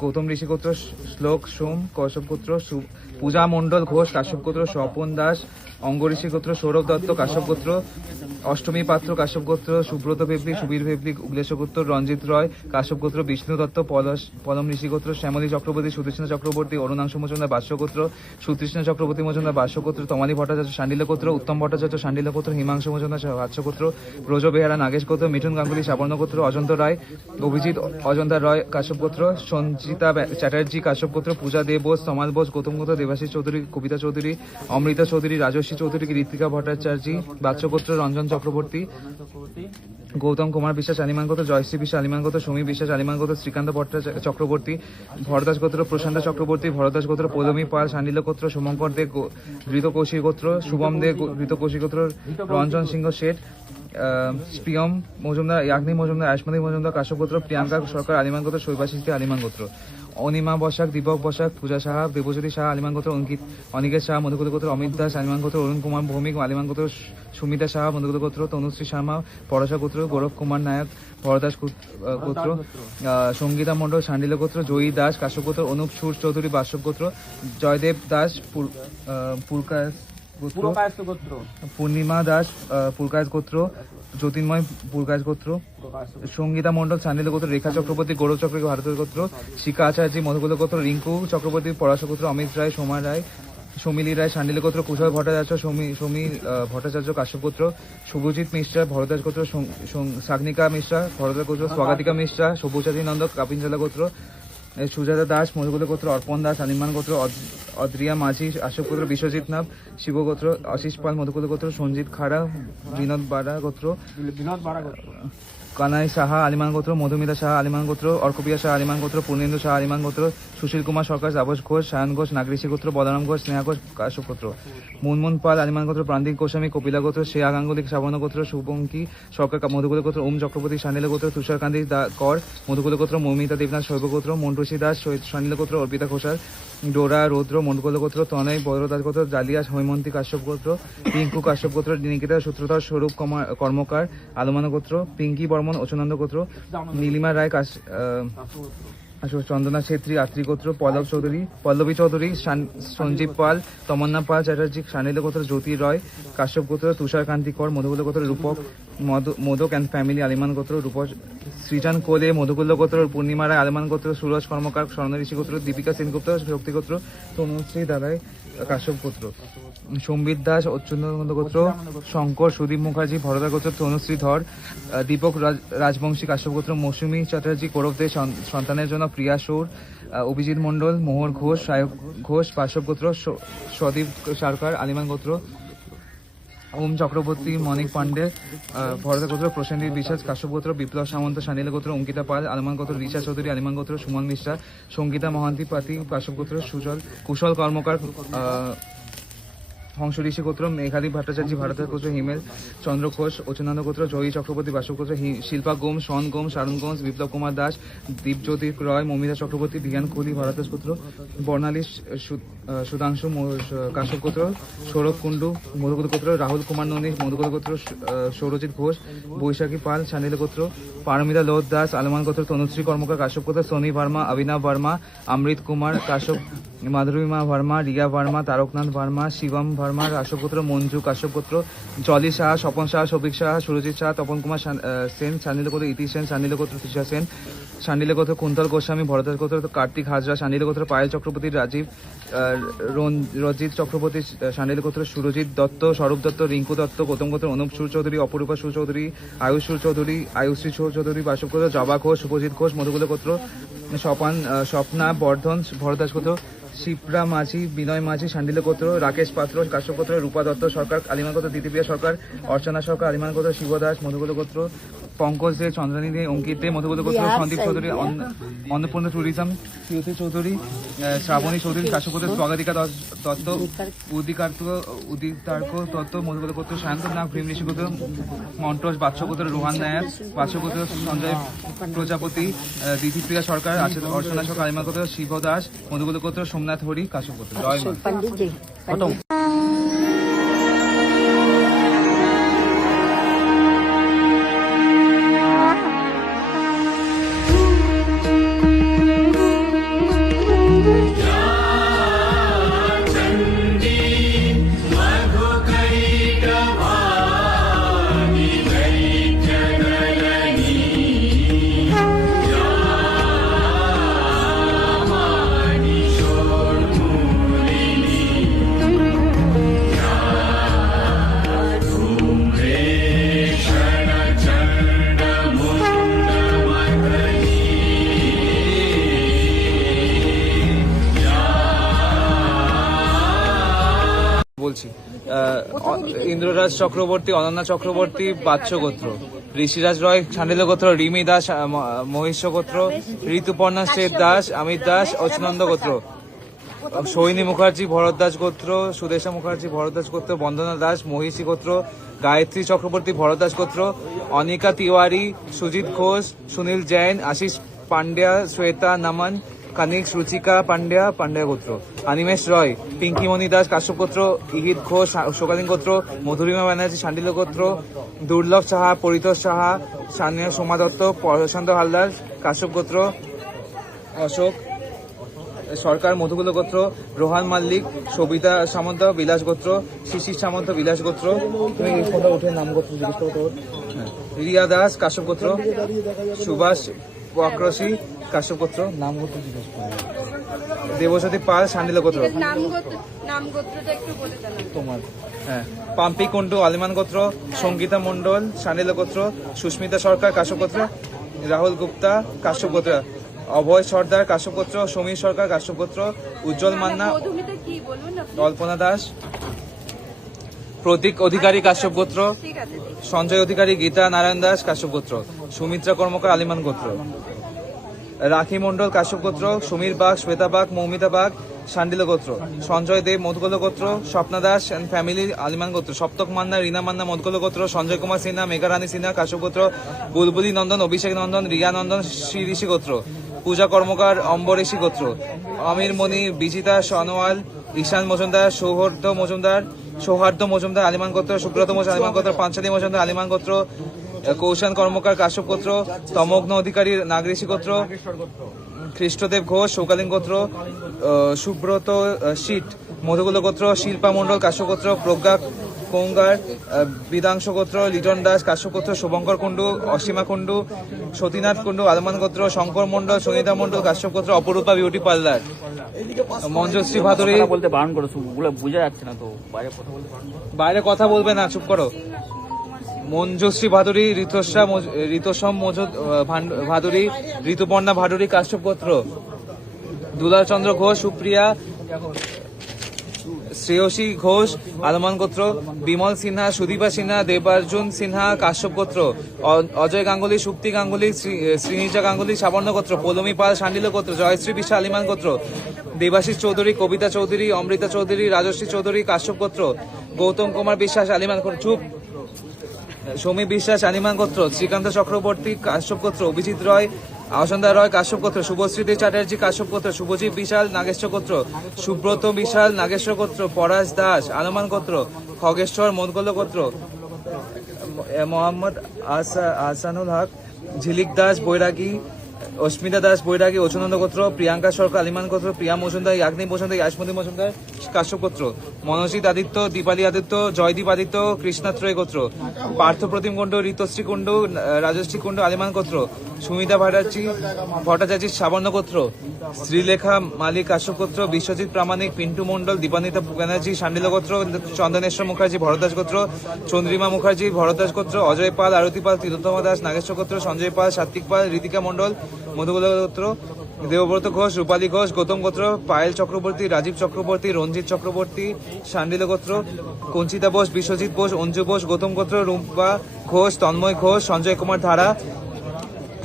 গৌতম ঋষি গোত্র, শ্লোক সোম কশ্যপ গোত্র, পূজা মণ্ডল ঘোষ কাশ্যপ গোত্র, স্বপন দাস অঙ্গঋষি গোত্র, সৌরভ দত্ত কাশ্যপ গোত্র, অষ্টমী পাত্র কাশ্যপ গোত্র, সুব্রত ভেবলিক সুবীর ভেবলিক উগ্লেশ গোত্র, রঞ্জিত রয় কাশ্যপ গোত্র, বিষ্ণু দত্ত পলম ঋষি গোত্র, শ্যামলী চক্রবর্তী সুতৃষ্ণ চক্রবর্তী অরুণাংশু মজুমদার বাস্য গোত্র, সুতৃষ্ণ চক্রবর্তী মজুমদার বাস্য গোত্র, তমালী ভট্টাচার্য শান্ডিল্য গোত্র, উত্তম ভট্টাচার্য শান্ডিল্য গোত্র, হিমাংশু মজুমদার ভাৎস গোত্র, ব্রজ বেহারা নাগেশ গোত্র, মিঠুন গাঙ্গুলি সাবর্ণ গোত্র, অজন্ত রায় অভিজিৎ অজন্তা রয় কাশ্যপ গোত্র, সঞ্চিতা চ্যাটার্জি কাশ্যপ গোত্র, পূজা দে বোস, তমাল বোস গৌতম গোত্র, দেবাশিস চৌধুরী, কবিতা চৌধুরী, অমৃতা চৌধুরী, রাজস্বী চৌধুরী, ঋতিকা ভট্টাচার্য বাৎস গোত্র, রঞ্জন চক্রবর্তী, গৌতম কুমার বিশ্বাস আলিমান গোত্র, জয়শ্রী বিশ্বাস আলিমান গোত্র, সমী বিশ্বাস আলিমান গোত্র, শ্রীকান্ত চক্রবর্তী ভরদাস গোত্র, প্রশান্ত চক্রবর্তী ভরদাস গোত্র, পৌলমী পাল শান্ডিল্য গোত্র, শুভঙ্কর দে ঘৃতকৌশী গোত্র, শুভম দে ঘৃতকৌশী গোত্র, রঞ্জন সিংহ শেঠ, প্রিয়ম মজুমদার, ইয়াগ্নি মজুমদার, আয়ুষ্মতী মজুমদার কাশ্যপ গোত্র, প্রিয়াঙ্কা সরকার আলিমান গোত্র, শৈবাশিস দে আলিমান গোত্র, অনিমা বসাক, দীপক বসাক, পূজা সাহা, দেবজ্যোতি সাহা আলিমান গোত্র, অনিকেত সাহা মধুকুল গোত্র, অমিত দাস আলিমান গোত্র, অরুণ কুমার ভৌমিক আলিমান গোত্র, সুমিতা সাহা মধুকুল গোত্র, তনুশ্রী শর্মা পরশা গোত্র, গৌরব কুমার নায়ক ভরদাস গোত্র, সঙ্গীতা মণ্ডল শান্ডিল্য গোত্র, জয়ী দাস কাশ্যপ গোত্র, অনুপ সুর চৌধুরী বাসব গোত্র, জয়দেব দাস পুরকায়স গোত্র, পূর্ণিমা দাস পুরকায়স গোত্র, জ্যোতির্ময় পুরকায়স গোত্র, সঙ্গীতা মণ্ডল শান্ডিল্য গোত্র, রেখা চক্রবর্তী গৌরব চক্রবর্তী ভারতের গোত্র, শিখা আচার্য মধুকুল গোত্র, রিঙ্কু চক্রবর্তী পরাশ গোত্র, অমিত রায় সোমা রায় সমিলি রায় শান্ডিল্য গোত্র, কুশল ভট্টাচার্য সমীর ভট্টাচার্য কাশ্যপ গোত্র, শুভজিৎ মিশ্রা ভরদাস গোত্র, সাগনিকা মিশ্রা ভরদাস গোত্র, স্বাগতিকা মিশ্রা সবুজাতি নন্দ কাপিনজলা গোত্র, সুজাতা দাস মধুকুল গোত্র, অর্পণ দাস আলিমান গোত্র, অদ্রিয়া মাঝি আশোক গোত্র, বিশ্বজিৎ নাথ শিব গোত্র, আশিস পাল মধুকুল গোত্র, সঞ্জিত খাড়া বিনোদ বাড়া গোত্র, কানাই সাহা আলিমান গোত্র, মধুমিতা সাহা আলিমান গোত্র, অর্কপিয়া সাহা আলিমান গোত্র, পূর্ণেন্দু সাহা আলিমান গোত্র, সুশীল কুমার সরকার, তাপস ঘোষ, সায়ন ঘোষ নাগরিশী গোত্র, বলরাম ঘোষ স্নেহা ঘোষ কাশ্যপ গোত্র, মুনমুন পাল আলিমান গোত্র, প্রান্তিক গোস্বামী কপিলা গোত্র, শ্রেয়া গাঙ্গুলি সাবর্ণ গোত্র, শুভঙ্কি সরকার মধুকুল গোত্র, ওম চক্রবর্তী শান্ডিল্য গোত্র, তুষারকান্তি কর মধুকুল গোত্র, মৌমিতা দেবনাথ শৈব গোত্র, মন্টুষী দাস শান্ডিল্য গোত্র, অর্পিতা ঘোষাল ডোরা রৌদ্র মন্ডকুল গোত্র, তনয় বদ্রদাস গোত্র, জালিয়া হৈমন্তী কাশ্যপ গোত্র, রিঙ্কু কাশ্যপ গোত্র, নিকিতা সূত্রধর স্বরূপ কর্মকার আলমান গোত্র, পিঙ্কি বর্মন অচুনন্দ গোত্র, নীলিমা রায় চন্দনা ছেত্রী আত্রি গোত্র, পল্লবী চৌধুরী, সঞ্জীব পাল, তমন্না পাল চ্যাটার্জি শান্ডিল্য গোত্র, জ্যোতি রয় কাশ্যপ গোত্র, তুষারকান্তি কর মধুকুল গোত্র, রূপক মোদক অ্যান্ড ফ্যামিলি আলিমান গোত্র, সৃজন কোলে মধুকুল্য গোত্র, পূর্ণিমা রায় আলিমান গোত্র, সুরজ কর্মকার স্বর্ণঋষি গোত্র, দীপিকা সেনগুপ্ত শক্তি গোত্র, তনুশ্রী দাদাই কাশ্যপ গোত্র, সম্বিত দাস অচ্যুতানন্দ গোত্র, শঙ্কর সুদীপ মুখার্জি ভরদা গোত্র, তনুশ্রী ধর, দীপক রাজবংশী কাশ্যপ গোত্র, মৌসুমী চ্যাটার্জি কৌরবদের সন্তানের জন্য, প্রিয়া সৌর, অভিজিৎ মণ্ডল, মোহর ঘোষ, সায়ক ঘোষ কাশ্যপ গোত্র, সদীপ সরকার আলিমান গোত্র, ওম চক্রবর্তী মনিক পান্ডে ভরদা গোত্র, প্রসেনজিৎ বিশ্বাস কাশ্যপ গোত্র, বিপ্লব সামন্ত শান্ডিল্য গোত্র, অঙ্কিতা পাল আলিমান গোত্র, রিচা চৌধুরী আলিমান গোত্র, সুমন মিশ্রা, সঙ্গীতা মহান্তি পাতি কাশ্যপ গোত্র, কুশল কর্মকার হংস ঋষি গোত্র, মেঘালী ভট্টাচার্য ভারতের গোত্র, হিমেল চন্দ্র ঘোষ অচুনন্দ গোত্র, জয়ী চক্রবর্তী বাসব গোত্র, শিল্পা গোম, শন গোম, শারুন গোম, বিপ্লব কুমার দাস, দীপজ্যোতি রয়, মমিতা চক্রবর্তী, বিজ্ঞান কোহলি ভারতের গোত্র, বর্ণালী সুধাংশু কাশ্যপ গোত্র, সৌরভ কুণ্ডু মধুকুল গোত্র, রাহুল কুমার নন্দী মধুকুল গোত্র, সৌরজিৎ ঘোষ বৈশাখী পাল শান্ডিল্য গোত্র, পারমিতা লোধ দাস আলমান গোত্র, তনুশ্রী কর্মকার কাশ্যপ গোত্র, সোনি ভার্মা, অভিনব ভার্মা, অমৃত কুমার কাশ্যপ, মাধুরীমা ভার্মা, রিয়া ভার্মা, তারকনাথ ভার্মা, শিবম ভার্মা কাশ্যপ গোত্র, মঞ্জু কাশ্যপ গোত্র, জলি সাহা, স্বপন সাহা, সৌভিক সাহা, সুরজিৎ সাহা, তপন কুমার সেন শান্ডিল্য গোত্র, ইতি সেন শান্ডিল্য গোত্র, তৃষা সেন শান্ডিল্য গোত্র, কুন্তল গোস্বামী ভরদাস গোত্র, কার্তিক হাজরা শান্ডিল্য গোত্র, পায়েল চক্রবর্তী, রাজীব রঞ্জিত চক্রবর্তী শান্ডিল্য গোত্র, সুরজিৎ দত্ত, স্বরূপ দত্ত, রিঙ্কু দত্ত গৌতম গোত্র, অনুপ সুর চৌধুরী, অপরূপা সুর চৌধুরী, আয়ুষ সুর চৌধুরী, আয়ুশ্রী সুর চৌধুরী বাসব গোত্র, জবা ঘোষ, শুভজিৎ ঘোষ মধুকুল গোত্র, স্বপ্না বর্ধন ভরদাস গোত্র, শিপ্রা মাঝি, বিনয় মাঝি শান্ডিল্য গোত্র, রাকেশ পাত্র কাশ্যপ গোত্র, রূপা দত্ত সরকার আলিমান গোত্র, দিতিপ্রিয়া সরকার, অর্চনা সরকার আলিমান গোত্র, শিবদাস মধুকুল গোত্র, পঙ্কজ দে, চন্দ্রানী দে, অঙ্কিত দে মধুকুল গোত্র, সন্দীপ চৌধুরী, অন্নপূর্ণা ট্যুরিজম, শ্রীয়তী চৌধুরী, শ্রাবণী চৌধুরী কাশ্যপ গোত্র, স্বাগতিকা দত্ত, উদিতার্ক দত্ত মধুকুল গোত্র, সায়ন্ত নাগ ভীম ঋষি গোত্র, মন্টস বাৎস গোত্র, রোহান নায়ক বাৎস গোত্র, সঞ্জয় প্রজাপতি, দিতিপ্রিয়া সরকার, অর্চনা সরকার আলিমান গোত্র, শিবদাস মধুকুল গোত্র, সোমনাথ হরি কাশ্যপ গোত্র। জয় মা। বলছি। ইন্দ্ররাজ চক্রবর্তী, অনন্যা চক্রবর্তী বাচ্চ গোত্র, ঋষিরাজ রয় শাণ্ডিল্য গোত্র, রিমি দাস মহিষ্য গোত্র, ঋতুপর্ণা শ্বেত দাস, অমিত দাস অচনন্দ গোত্র, সৈনী মুখার্জি ভরদ্বাজ গোত্র, সুদেশা মুখার্জি ভরদ্বাজ গোত্র, বন্দনা দাস মহিষী গোত্র, গায়ত্রী চক্রবর্তী ভরদ্বাজ গোত্র, অনিকা তিওয়ারি, সুজিত ঘোষ, সুনীল জৈন, আশিস পান্ড্যা, শ্বেতা নমন, কানিক রুচিকা পান্ড্যা পান্ড্যা গোত্র, অনিমেষ রয়, পিঙ্কিমণি দাস কাশ্যপ গোত্র, ইহিত ঘোষ শোকালীন গোত্র, মধুরিমা ব্যানার্জি শাণ্ডিল্য গোত্র, দুর্লভ সাহা, পরিতোষ সাহা, সানিয়া সোমা দত্ত, প্রশান্ত হালদার কাশ্যপ গোত্র, অশোক সরকার মধুকুল গোত্র, রোহান মাল্লিক, সবিতা সামন্ত বিলাস গোত্র, শিশির সামন্ত বিলাস গোত্র, তুমি এই ফোনটা উঠে নাম গোত্র জিজ্ঞেস করো তোর। হ্যাঁ। রিয়া দাস কাশ্যপ গোত্র, সুভাষ বক্রসী কাশ্যপ গোত্র, নাম গোত্র জিজ্ঞেস করো। দেবসতী পাল শাণ্ডিল্য গোত্র তোমার। হ্যাঁ। পাম্পি কুন্ডু আলিমান গোত্র, সঙ্গীতা মণ্ডল শাণ্ডিল্য গোত্র, সুস্মিতা সরকার কাশ্যপ গোত্র, রাহুল গুপ্তা কাশ্যপ গোত্র, অভয় সর্দার কাশ্যপ গোত্র, সমীর সরকার কাশ্যপ গোত্র, উজ্জ্বল মান্না, কল্পনা দাস, প্রতীক অধিকারী কাশ্যপ গোত্র, সঞ্জয় অধিকারী, গীতা নারায়ণ দাস কাশ্যপ গোত্র, সুমিত্রা কর্মকার আলিমান গোত্র, রাখি মণ্ডল কাশ্যপ গোত্র, সমীর বাগ, শ্বেতা বাগ, মৌমিতা বাগ শাণ্ডিল্য গোত্র, সঞ্জয় দেব মধুকুল গোত্র, স্বপ্না দাস অ্যান্ড ফ্যামিলি আলিমান গোত্র, সপ্তক মান্না, রীনা মান্না মধুকুল গোত্র, সঞ্জয় কুমার সিনহা, মেঘারানী সিনহা কাশ্যপ গোত্র, বুলবুলি নন্দন, অভিষেক নন্দন, রিয়া নন্দন শ্রী গোত্র, পূজা কর্মকার অম্বরেশী গোত্র, অমির মণি, বিজিতা সনোয়াল, ঈশান মজুমদার, সৌহার্দ্য মজুমদার আলিমান গোত্র, সুব্রত মোষ আলিমান গোত্র, পাঞ্চালী মজুমদার আলিমান গোত্র, কৌশান কর্মকার কাশ্যপ গোত্র, তমগ্ন অধিকারী নাগরেশী গোত্র, খ্রিস্টদেব ঘোষ শৌকালীন গোত্র, সুব্রত শীত মধুকুল গোত্র, শিল্পা মণ্ডল কাশ্যপ গোত্র, প্রজ্ঞা কৌঙ্গার বিদাংশ গোত্র, লিটন দাস কাশ্যপ গোত্র, শুভঙ্কর কুণ্ডু, অসীমা কুণ্ডু, সতীনাথ কুণ্ডু আলমান গোত্র, শঙ্কর মণ্ডল, সুনিতা মণ্ডল কাশ্যপ গোত্র, অপরূপা বিউটি পার্লার, মঞ্জশ্রী ভাদুরী। বলতে বারণ করো, বোঝা যাচ্ছে না তো, বাইরে কথা বলতে বারণ করো। বাইরে কথা বলবে না, চুপ করো। মঞ্জশ্রী ভাদুরী, ঋতসম ভাদুরী, ঋতুপর্ণা ভাদুরী কাশ্যপ গোত্র, দুলাল চন্দ্র ঘোষ, সুপ্রিয়া, শ্রেয়সী ঘোষ আলমান গোত্র, বিমল সিনহা, সুদীপা সিনহা, দেবার্জুন সিনহা কাশ্যপ গোত্র, অজয় গাঙ্গুলি, সুপ্তি গাঙ্গুলি, শ্রীনিজা গাঙ্গুলি সাবর্ণ গোত্র, পৌলমী পাল শাণ্ডিল্য গোত্র, জয়শ্রী বিশ্বাস আলিমান গোত্র, দেবাশিস চৌধুরী, কবিতা চৌধুরী, অমৃতা চৌধুরী, রাজশ্রী চৌধুরী কাশ্যপ গোত্র, গৌতম কুমার বিশ্বাস আলিমান গোত্র, চুপ, সমী বিশ্বাস আলিমান গোত্র, শ্রীকান্ত চক্রবর্তী কাশ্যপ গোত্র, অভিজিৎ রয়, আওসন্দা রয় কাশ্যপ গোত্র, শুভশ্রীদেব চ্যাটার্জি কাশ্যপ গোত্র, শুভজিৎ বিশাল নাগেশ্বর গোত্র, সুব্রত বিশাল নাগেশ্বর গোত্র, পরাশ দাস আলমান গোত্র, খগেশ্বর মধুকুল গোত্র, মোহাম্মদ আহসানুল হক, ঝিলিক দাস বৈরাগী, অস্মিতা দাস বৈরাগী অচনন্দ গোত্র, প্রিয়াঙ্কা সরকার আলিমান গোত্র, প্রিয়া মজুমদার, ইয়াগ্নি বসুন্ধরা, ইয়াসমতি মজুমদার কাশ্যপ গোত্র, মনোজিৎ আদিত্য, দীপালি আদিত্য, জয়দীপ আদিত্য কৃষ্ণাত্রয় গোত্র, পার্থ প্রতিম কুণ্ডু, ঋতশ্রী কুণ্ডু, রাজশ্রী কুণ্ডু আলিমান গোত্র, সুমিতা ভট্টাচার্য সাবর্ণ গোত্র, শ্রীলেখা মালিক কাশ্যপ গোত্র, বিশ্বজিৎ প্রামাণিক, পিন্টু মণ্ডল, দীপান্বিতা ব্যানার্জি শাণ্ডিল্য গোত্র, চন্দনেশ্বর মুখার্জি ভরদ্বাজ গোত্র, চন্দ্রিমা মুখার্জি ভরদ্বাজ গোত্র, অজয় পাল, আরতি পাল, তিলোত্তমা দাস নাগেশ্বর গোত্র, সঞ্জয় পাল, সাত্বিক পাল, ঋতিকা মণ্ডল মধুকুল গোত্র, দেবব্রত ঘোষ, রূপালী ঘোষ গৌতম গোত্র, পায়েল চক্রবর্তী, রাজীব চক্রবর্তী, রঞ্জিত চক্রবর্তী শাণ্ডিল্য গোত্র, কঞ্চিতা বোস, বিশ্বজিৎ বোস, অঞ্জু বোস গৌতম গোত্র, রূপা ঘোষ, তন্ময় ঘোষ, সঞ্জয় কুমার ধারা,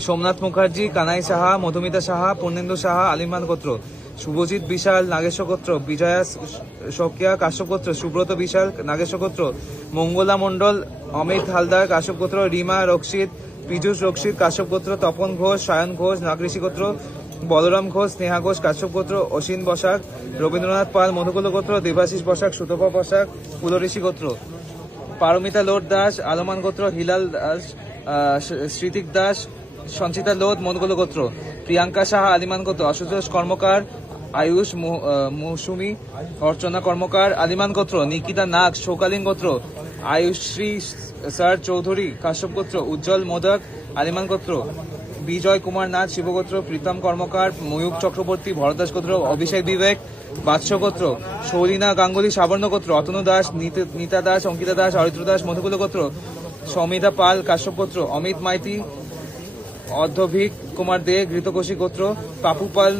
সোমনাথ মুখার্জি, কানাই সাহা, মধুমিতা সাহা, পূর্ণেন্দু সাহা আলিমান গোত্র, শুভজিৎ বিশাল নাগেশ্বর গোত্র, বিজয়া শকিয়া কাশ্যপ গোত্র, সুব্রত বিশাল নাগেশ্বর গোত্র, মঙ্গলা মণ্ডল, অমিত হালদার কাশ্যপ গোত্র, রিমা রক্ষিত, পীযুষ রক্ষিত কাশ্যপ গোত্র, তপন ঘোষ, সায়ন ঘোষ নাগরেশী গোত্র, বলরাম ঘোষ, স্নেহা ঘোষ কাশ্যপ গোত্র, অসীন বসাক, রবীন্দ্রনাথ পাল মধুকুল গোত্র, দেবাশিস বসাক, সুতপা বসাক পুলঋষি গোত্র, পারমিতা লোট দাস আলমান গোত্র, হিলাল দাস, স্মৃতিক দাস, সঞ্চিতা লোধ মধুকুল গোত্র, প্রিয়াঙ্কা সাহা আলিমান গোত্র, আশুতোষ কর্মকার, আয়ুষ মৌসুমী, অর্চনা কর্মকার আলিমান গোত্র, নিকিতা নাগ শৌকালীন গোত্র, আয়ুশ্রী স্যার চৌধুরী কাশ্যপ গোত্র, উজ্জ্বল মোদক আলিমান গোত্র, বিজয় কুমার নাথ শিবগোত্র, প্রীতম কর্মকার, ময়ূক চক্রবর্তী ভরদ্বাজ গোত্র, অভিষেক বিবেক বাৎস গোত্র, শৌরিনা গাঙ্গুলি সাবর্ণ গোত্র, অতনু দাস, নীতা দাস, অঙ্কিতা দাস, অরিত্র দাস মধুকুল গোত্র, সমিতা পাল কাশ্যপ গোত্র, অমিত মাইতি, অর্ধভিক কুমার দে ঘৃতকোশী গোত্র, পাপু পাল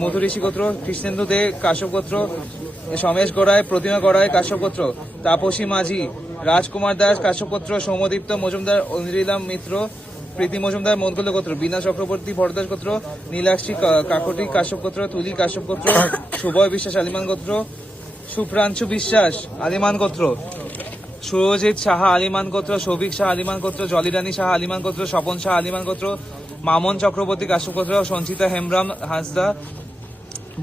মধুঋষি গোত্র, কৃষ্ণেন্দু দে কাশ্যপ গোত্র, সমেশ গোড়ায়, প্রতিমা গোড়ায় কাশ্যপ গোত্র, তাপসী মাঝি, রাজকুমার দাস কাশ্যপ গোত্র, সৌম্যদীপ্ত মজুমদার, অনিলা মিত্র, প্রীতি মজুমদার মনকল গোত্র, বীণা চক্রবর্তী ভরদাস গোত্র, নীলাক্ষী কাকটি কাশ্যপ গোত্র, তুলি কাশ্যপ গোত্র, সুবয় বিশ্বাস আলিমান গোত্র, সুপ্রাংশু বিশ্বাস আলিমান গোত্র, সুরজিৎ সাহা আলিমান গোত্র, সৌভিক সাহা আলিমান গোত্র, জলিরানী সাহা আলিমান গোত্র, স্বপন সাহা আলিমান গোত্র, মামন চক্রবর্তী কাশ্যপ গোত্র, সঞ্চিতা হেমব্রাম হাঁসদা,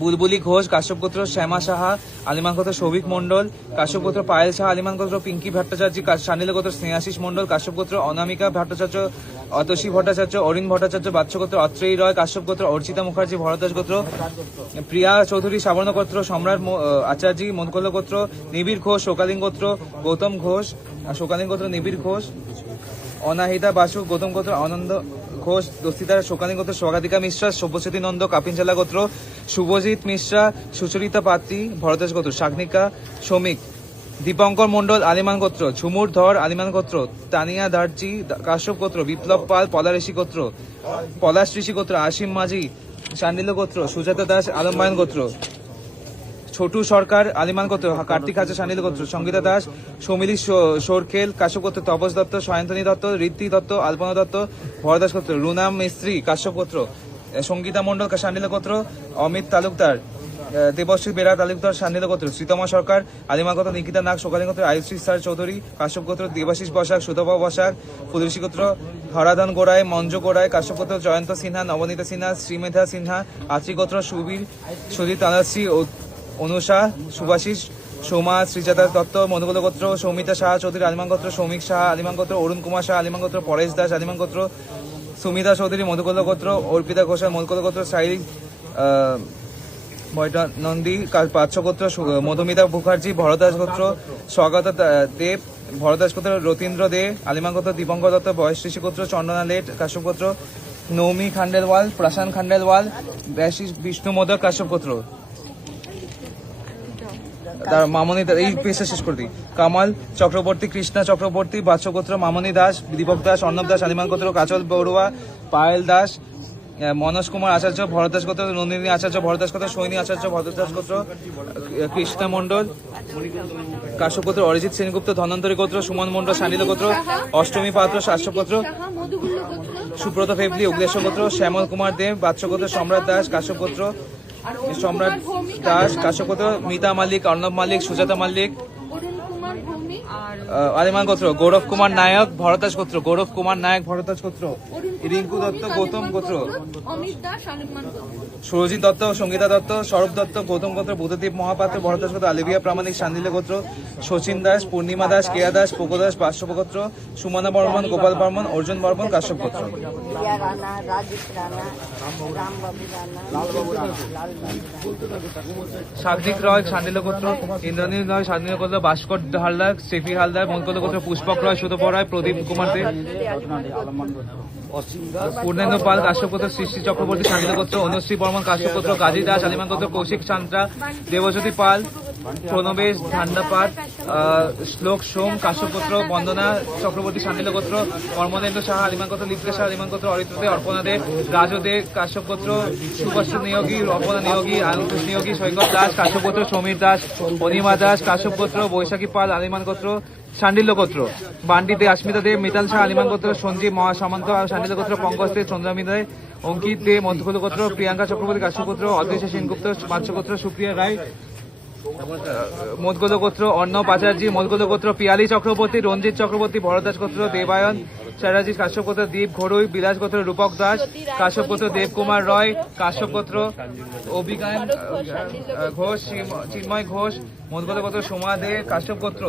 বুলবুলি ঘোষ কাশ্যপ গোত্র, শ্যামা সাহা আলিমান গোত্র, সৌভিক মন্ডল কাশ্যপ গোত্র, পায়েল সাহা আলিমান গোত্র, পিঙ্কি ভট্টাচার্য সান্ডিল গোত্র, স্নেহাশিস মন্ডল কাশ্যপ গোত্র, অনামিকা ভট্টাচার্য, অতসী ভট্টাচার্য, অরিন ভট্টাচার্য বাচ্চ গোত্র, অত্রেয়ী রয় কাশ্যপ গোত্র, অর্চিতা মুখার্জি ভরদ্বাজ গোত্র, প্রিয়া চৌধুরী সাবর্ণ গোত্র, সম্রাট আচার্য মনকল গোত্র, নিবিড় ঘোষ শোকালীন গোত্র, গৌতম ঘোষ শোকালীন গোত্র, নিবিড় ঘোষ, অনাহিতা বাসু গৌতম গোত্র, আনন্দ ঘোষ দস্তিদার শোকালীন গোত্র, স্বগাধিকা মিশ্রা সব্যসাচী নন্দ কাপিনচালা গোত্র, শুভজিৎ মিশ্রা সুচরিতা পাত্রী ভরদ্বাজ গোত্র, শাগ্নিকা শ্রমিক, দীপঙ্কর মন্ডল আলিমান গোত্র, ঝুমুর ধর আলিমান গোত্র, তানিয়া দার্জি কাশ্যপ গোত্র, বিপ্লব পাল পলারেশি গোত্র, পলাশ ঋষি গোত্র, আসিম মাঝি সান্ডিল্য গোত্র, সুজাতা দাস আলম্বায়ন গোত্র, ছোটু সরকার আলিমান গোত্র, কার্তিক হাজা সান্ডিল গোত্র, সঙ্গীতা দাস সৌমিলি সোরখেল কাশ্যপ গোত্র, তপস দত্ত, সায়ন্তনী দত্ত, ঋদ্ধি দত্ত, আলপনা দত্ত ভরদাস গোত্র, রুনাম মিস্ত্রি কাশ্যপ গোত্র, সঙ্গীতা মন্ডল সান্ডিল গোত্র, অমিত তালুকদার, দেবশ্রী বেরা তালুকদার সান্ডিল গোত্র, শ্রীতমা সরকার আলিমা গোত্র, নিকিতা নাগ শোকালীন গোত্র, আয়ুশ্রী স্যার চৌধুরী কাশ্যপ গোত্র, দেবাশিস বসাক সুতপা বসাক ফুলঋষি গোত্র, হরাধন গোড়ায় মঞ্জ গোড়ায় কাশ্যপ গোত্র, জয়ন্ত সিনহা, নবনীতা সিনহা, শ্রীমেধা সিনহা আত্রি গোত্র, সুবীর সুজিত তানাশ্রী, অনুষা সুভাষিস, সোমা শ্রীজাতা দত্ত মধুকুল গোত্র, সৌমিতা সাহা চৌধুরী আলিমান গোত্র, সৌমিক সাহা আলিমান গোত্র, অরুণ কুমার সাহা আলিমান গোত্র, পরেশ দাস আলিমান গোত্র, সুমিতা চৌধুরী মধুকুল গোত্র, অর্পিতা ঘোষাল মধুকুল গোত্র, সাইরিক নন্দী পাচ্ছ গোত্র, মধুমিতা মুখার্জি ভরদাস গোত্র, স্বাগত দেব ভরদাস গোত্র, রতীন্দ্র দে আলিমান গোত্র, দীপঙ্কর দত্ত বয়সৃষি গোত্র, চন্দনা লেট কাশ্যপ গোত্র, নৌমি খান্ডেলওয়াল, প্রশান্ত খান্ডেলওয়াল, বিষ্ণু মোদক কাশ্যপ গোত্র। তার মামনি এই পেশা শেষ করে দিই। কামাল চক্রবর্তী, কৃষ্ণা চক্রবর্তী বাচ্চ গোত্র, মামনি দাস, দীপক দাস, অর্ণব দাস আলিমান গোত্র, কাজল বড়ুয়া, পায়েল দাস, মনোজ কুমার আচার্য ভরদাস গোত্র, নন্দিনী আচার্য ভরদাস গোত্র, সৈনী আচার্য ভরদাস গোত্র, কৃষ্ণা মন্ডল কাশ্যপ গোত্র, অরিজিৎ সেনগুপ্ত ধনন্তরী গোত্র, সুমন মন্ডল সান্ডিল গোত্র, অষ্টমী পাত্র শাস্য গোত্র, সুব্রত ফেবলি উগ্লেশ্বর গোত্র, শ্যামল কুমার দেব বাচ্চ গোত্র, সম্রাট দাস কাশ্যপ গোত্র, সম্রাট দাস কাশ্যপ গোত্র, মিতা মালিক, অর্ণব মালিক, সুজাতা মালিক আলিমান গোত্র, গৌরব কুমার নায়ক ভরদাস গোত্র, গৌরব কুমার নায়ক ভরদাস গোত্র, রিঙ্কু দত্ত গৌতম গোত্র, সুরজিৎ দত্ত সঙ্গীতা দত্ত, সৌরভ দত্ত গৌতম গোত্র, বুদ্ধদীপ মহাপাত্র ভরদাস গোত্র, আলিবিয়া প্রামাণিক সান্দিল্য গোত্র, শচীন দাস, পূর্ণিমা দাস, কেয়া দাস, পোকো দাস বাষ্যপ গোত্র, সুমনা বর্মন, গোপাল বর্মন, অর্জুন বর্মন কাশ্যপ গোত্র। প্রিয়া রানা, রাজীব রানা, রামবাবু রানা, লালবাবু রানা। সাগ্নিক রয় সান্ডিল্য গোত্র, ইন্দ্রনীল রয় সান্ডিল্য গোত্র, ভাস্কর হালদার, সেফি হালদার মনকল গোত্র, পুষ্পক রয় সুতপ রায়, প্রদীপ কুমার দেব, পূর্ণেন্দ্র পাল কাশ্যপ গোত্র, সৃষ্টি চক্রবর্তী সান্ডিল্য গোত্র, অনুশ্রী বর্মন কাশ্যপ গোত্র, গাজী দাস আলিমান গোত্র, কৌশিক চান্দ্রা, দেবজ্যোতি পাল, প্রণবেশ ধান্ডাপাট, শ্লোক সোম কাশ্যপ গোত্র, বন্দনা চক্রবর্তী সান্ডিল্য গোত্র, কর্মদেন্দ্র সাহা আলিমান গোত্র, লিপ্তা সাহা আলিমান গোত্র, অরিত্র দে, অর্পণা দে, রাজু দে কাশ্যপ গোত্র, সুভাষ নিয়োগী, অর্পণা নিয়োগী, আলুষ নিয়োগী, সৈকত দাস কাশ্যপ গোত্র, সমীর দাস, অনিমা দাস কাশ্যপ গোত্র, বৈশাখী পাল আলিমান গোত্র সান্ডিল্য গোত্র, বান্ডি দে, আস্মিতা দে, মিতাল শাহ আলিমান গোত্র, সঞ্জীব মহাসামন্ত সান্ডিল্য গোত্র, পঙ্কজ দে, চন্দ্রামিতা দে, অঙ্কিত দে মধ্যকুল গোত্র, প্রিয়াঙ্কা চক্রবর্তী কাশ্যপ গোত্র, অদৃশ্য সেনগুপ্ত বাচ্চ গোত্র, সুপ্রিয়া রায় মদগোল গোত্র, অর্ণব আচার্য মদগোল গোত্র, পিয়ালি চক্রবর্তী, রঞ্জিত চক্রবর্তী ভরদাস গোত্র, দেবায়ন চ্যাটার্জি কাশ্যপ গোত্র, দীপ ঘড়ুই বিলাস গোত্র, রূপক দাস কাশ্যপ গোত্র, দেবকুমার রয় কাশ্যপ গোত্র, অভিজ্ঞান ঘোষ, চিন্ময় ঘোষ মদগোল গোত্র, সোমা দে কাশ্যপ গোত্র,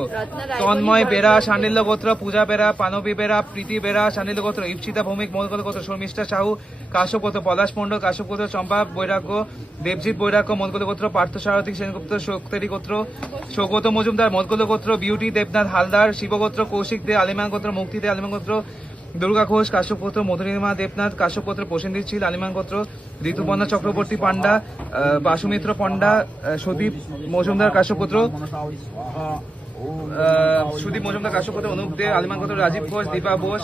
তন্ময় বেরা সান্ডিল্য গোত্র, পূজা বেরা, পানবী বেরা, প্রীতি বেরা সান্ডিল্য গোত্র, ইপসিতা ভৌমিক মদগোল গোত্র, শর্মিষ্ঠা সাহু কাশ্যপ গোত্র, পলাশ মন্ডল কাশ্যপ গোত্র, চম্পা বৈরাগ্য, দেবজিৎ বৈরাগ্য মদগোল গোত্র, পার্থ সারথী সেনগুপ্ত শক্তেরি গোত্র, সৌগত মজুমদার মদগোল গোত্র, বিউটি দেবনাথ হালদার শিবগোত্র, কৌশিক দে আলিমান গোত্র, মুক্তি দে আলিমান গোত্র, দুর্গা ঘোষ কাশ্যপ গোত্র, মধুরিমা দেবনাথ কাশ্যপ গোত্র, প্রসেনজিৎ ছিল আলিমান গোত্র, ঋতুপর্ণা চক্রবর্তী পান্ডা, বাসুমিত্র পণ্ডা, সুদীপ মজুমদার কাশ্যপ গোত্র, সুদীপ মজুমদার কাশ্যপ গোত্র, অনুপ দে আলিমান গোত্র, রাজীব ঘোষ, দীপা বোস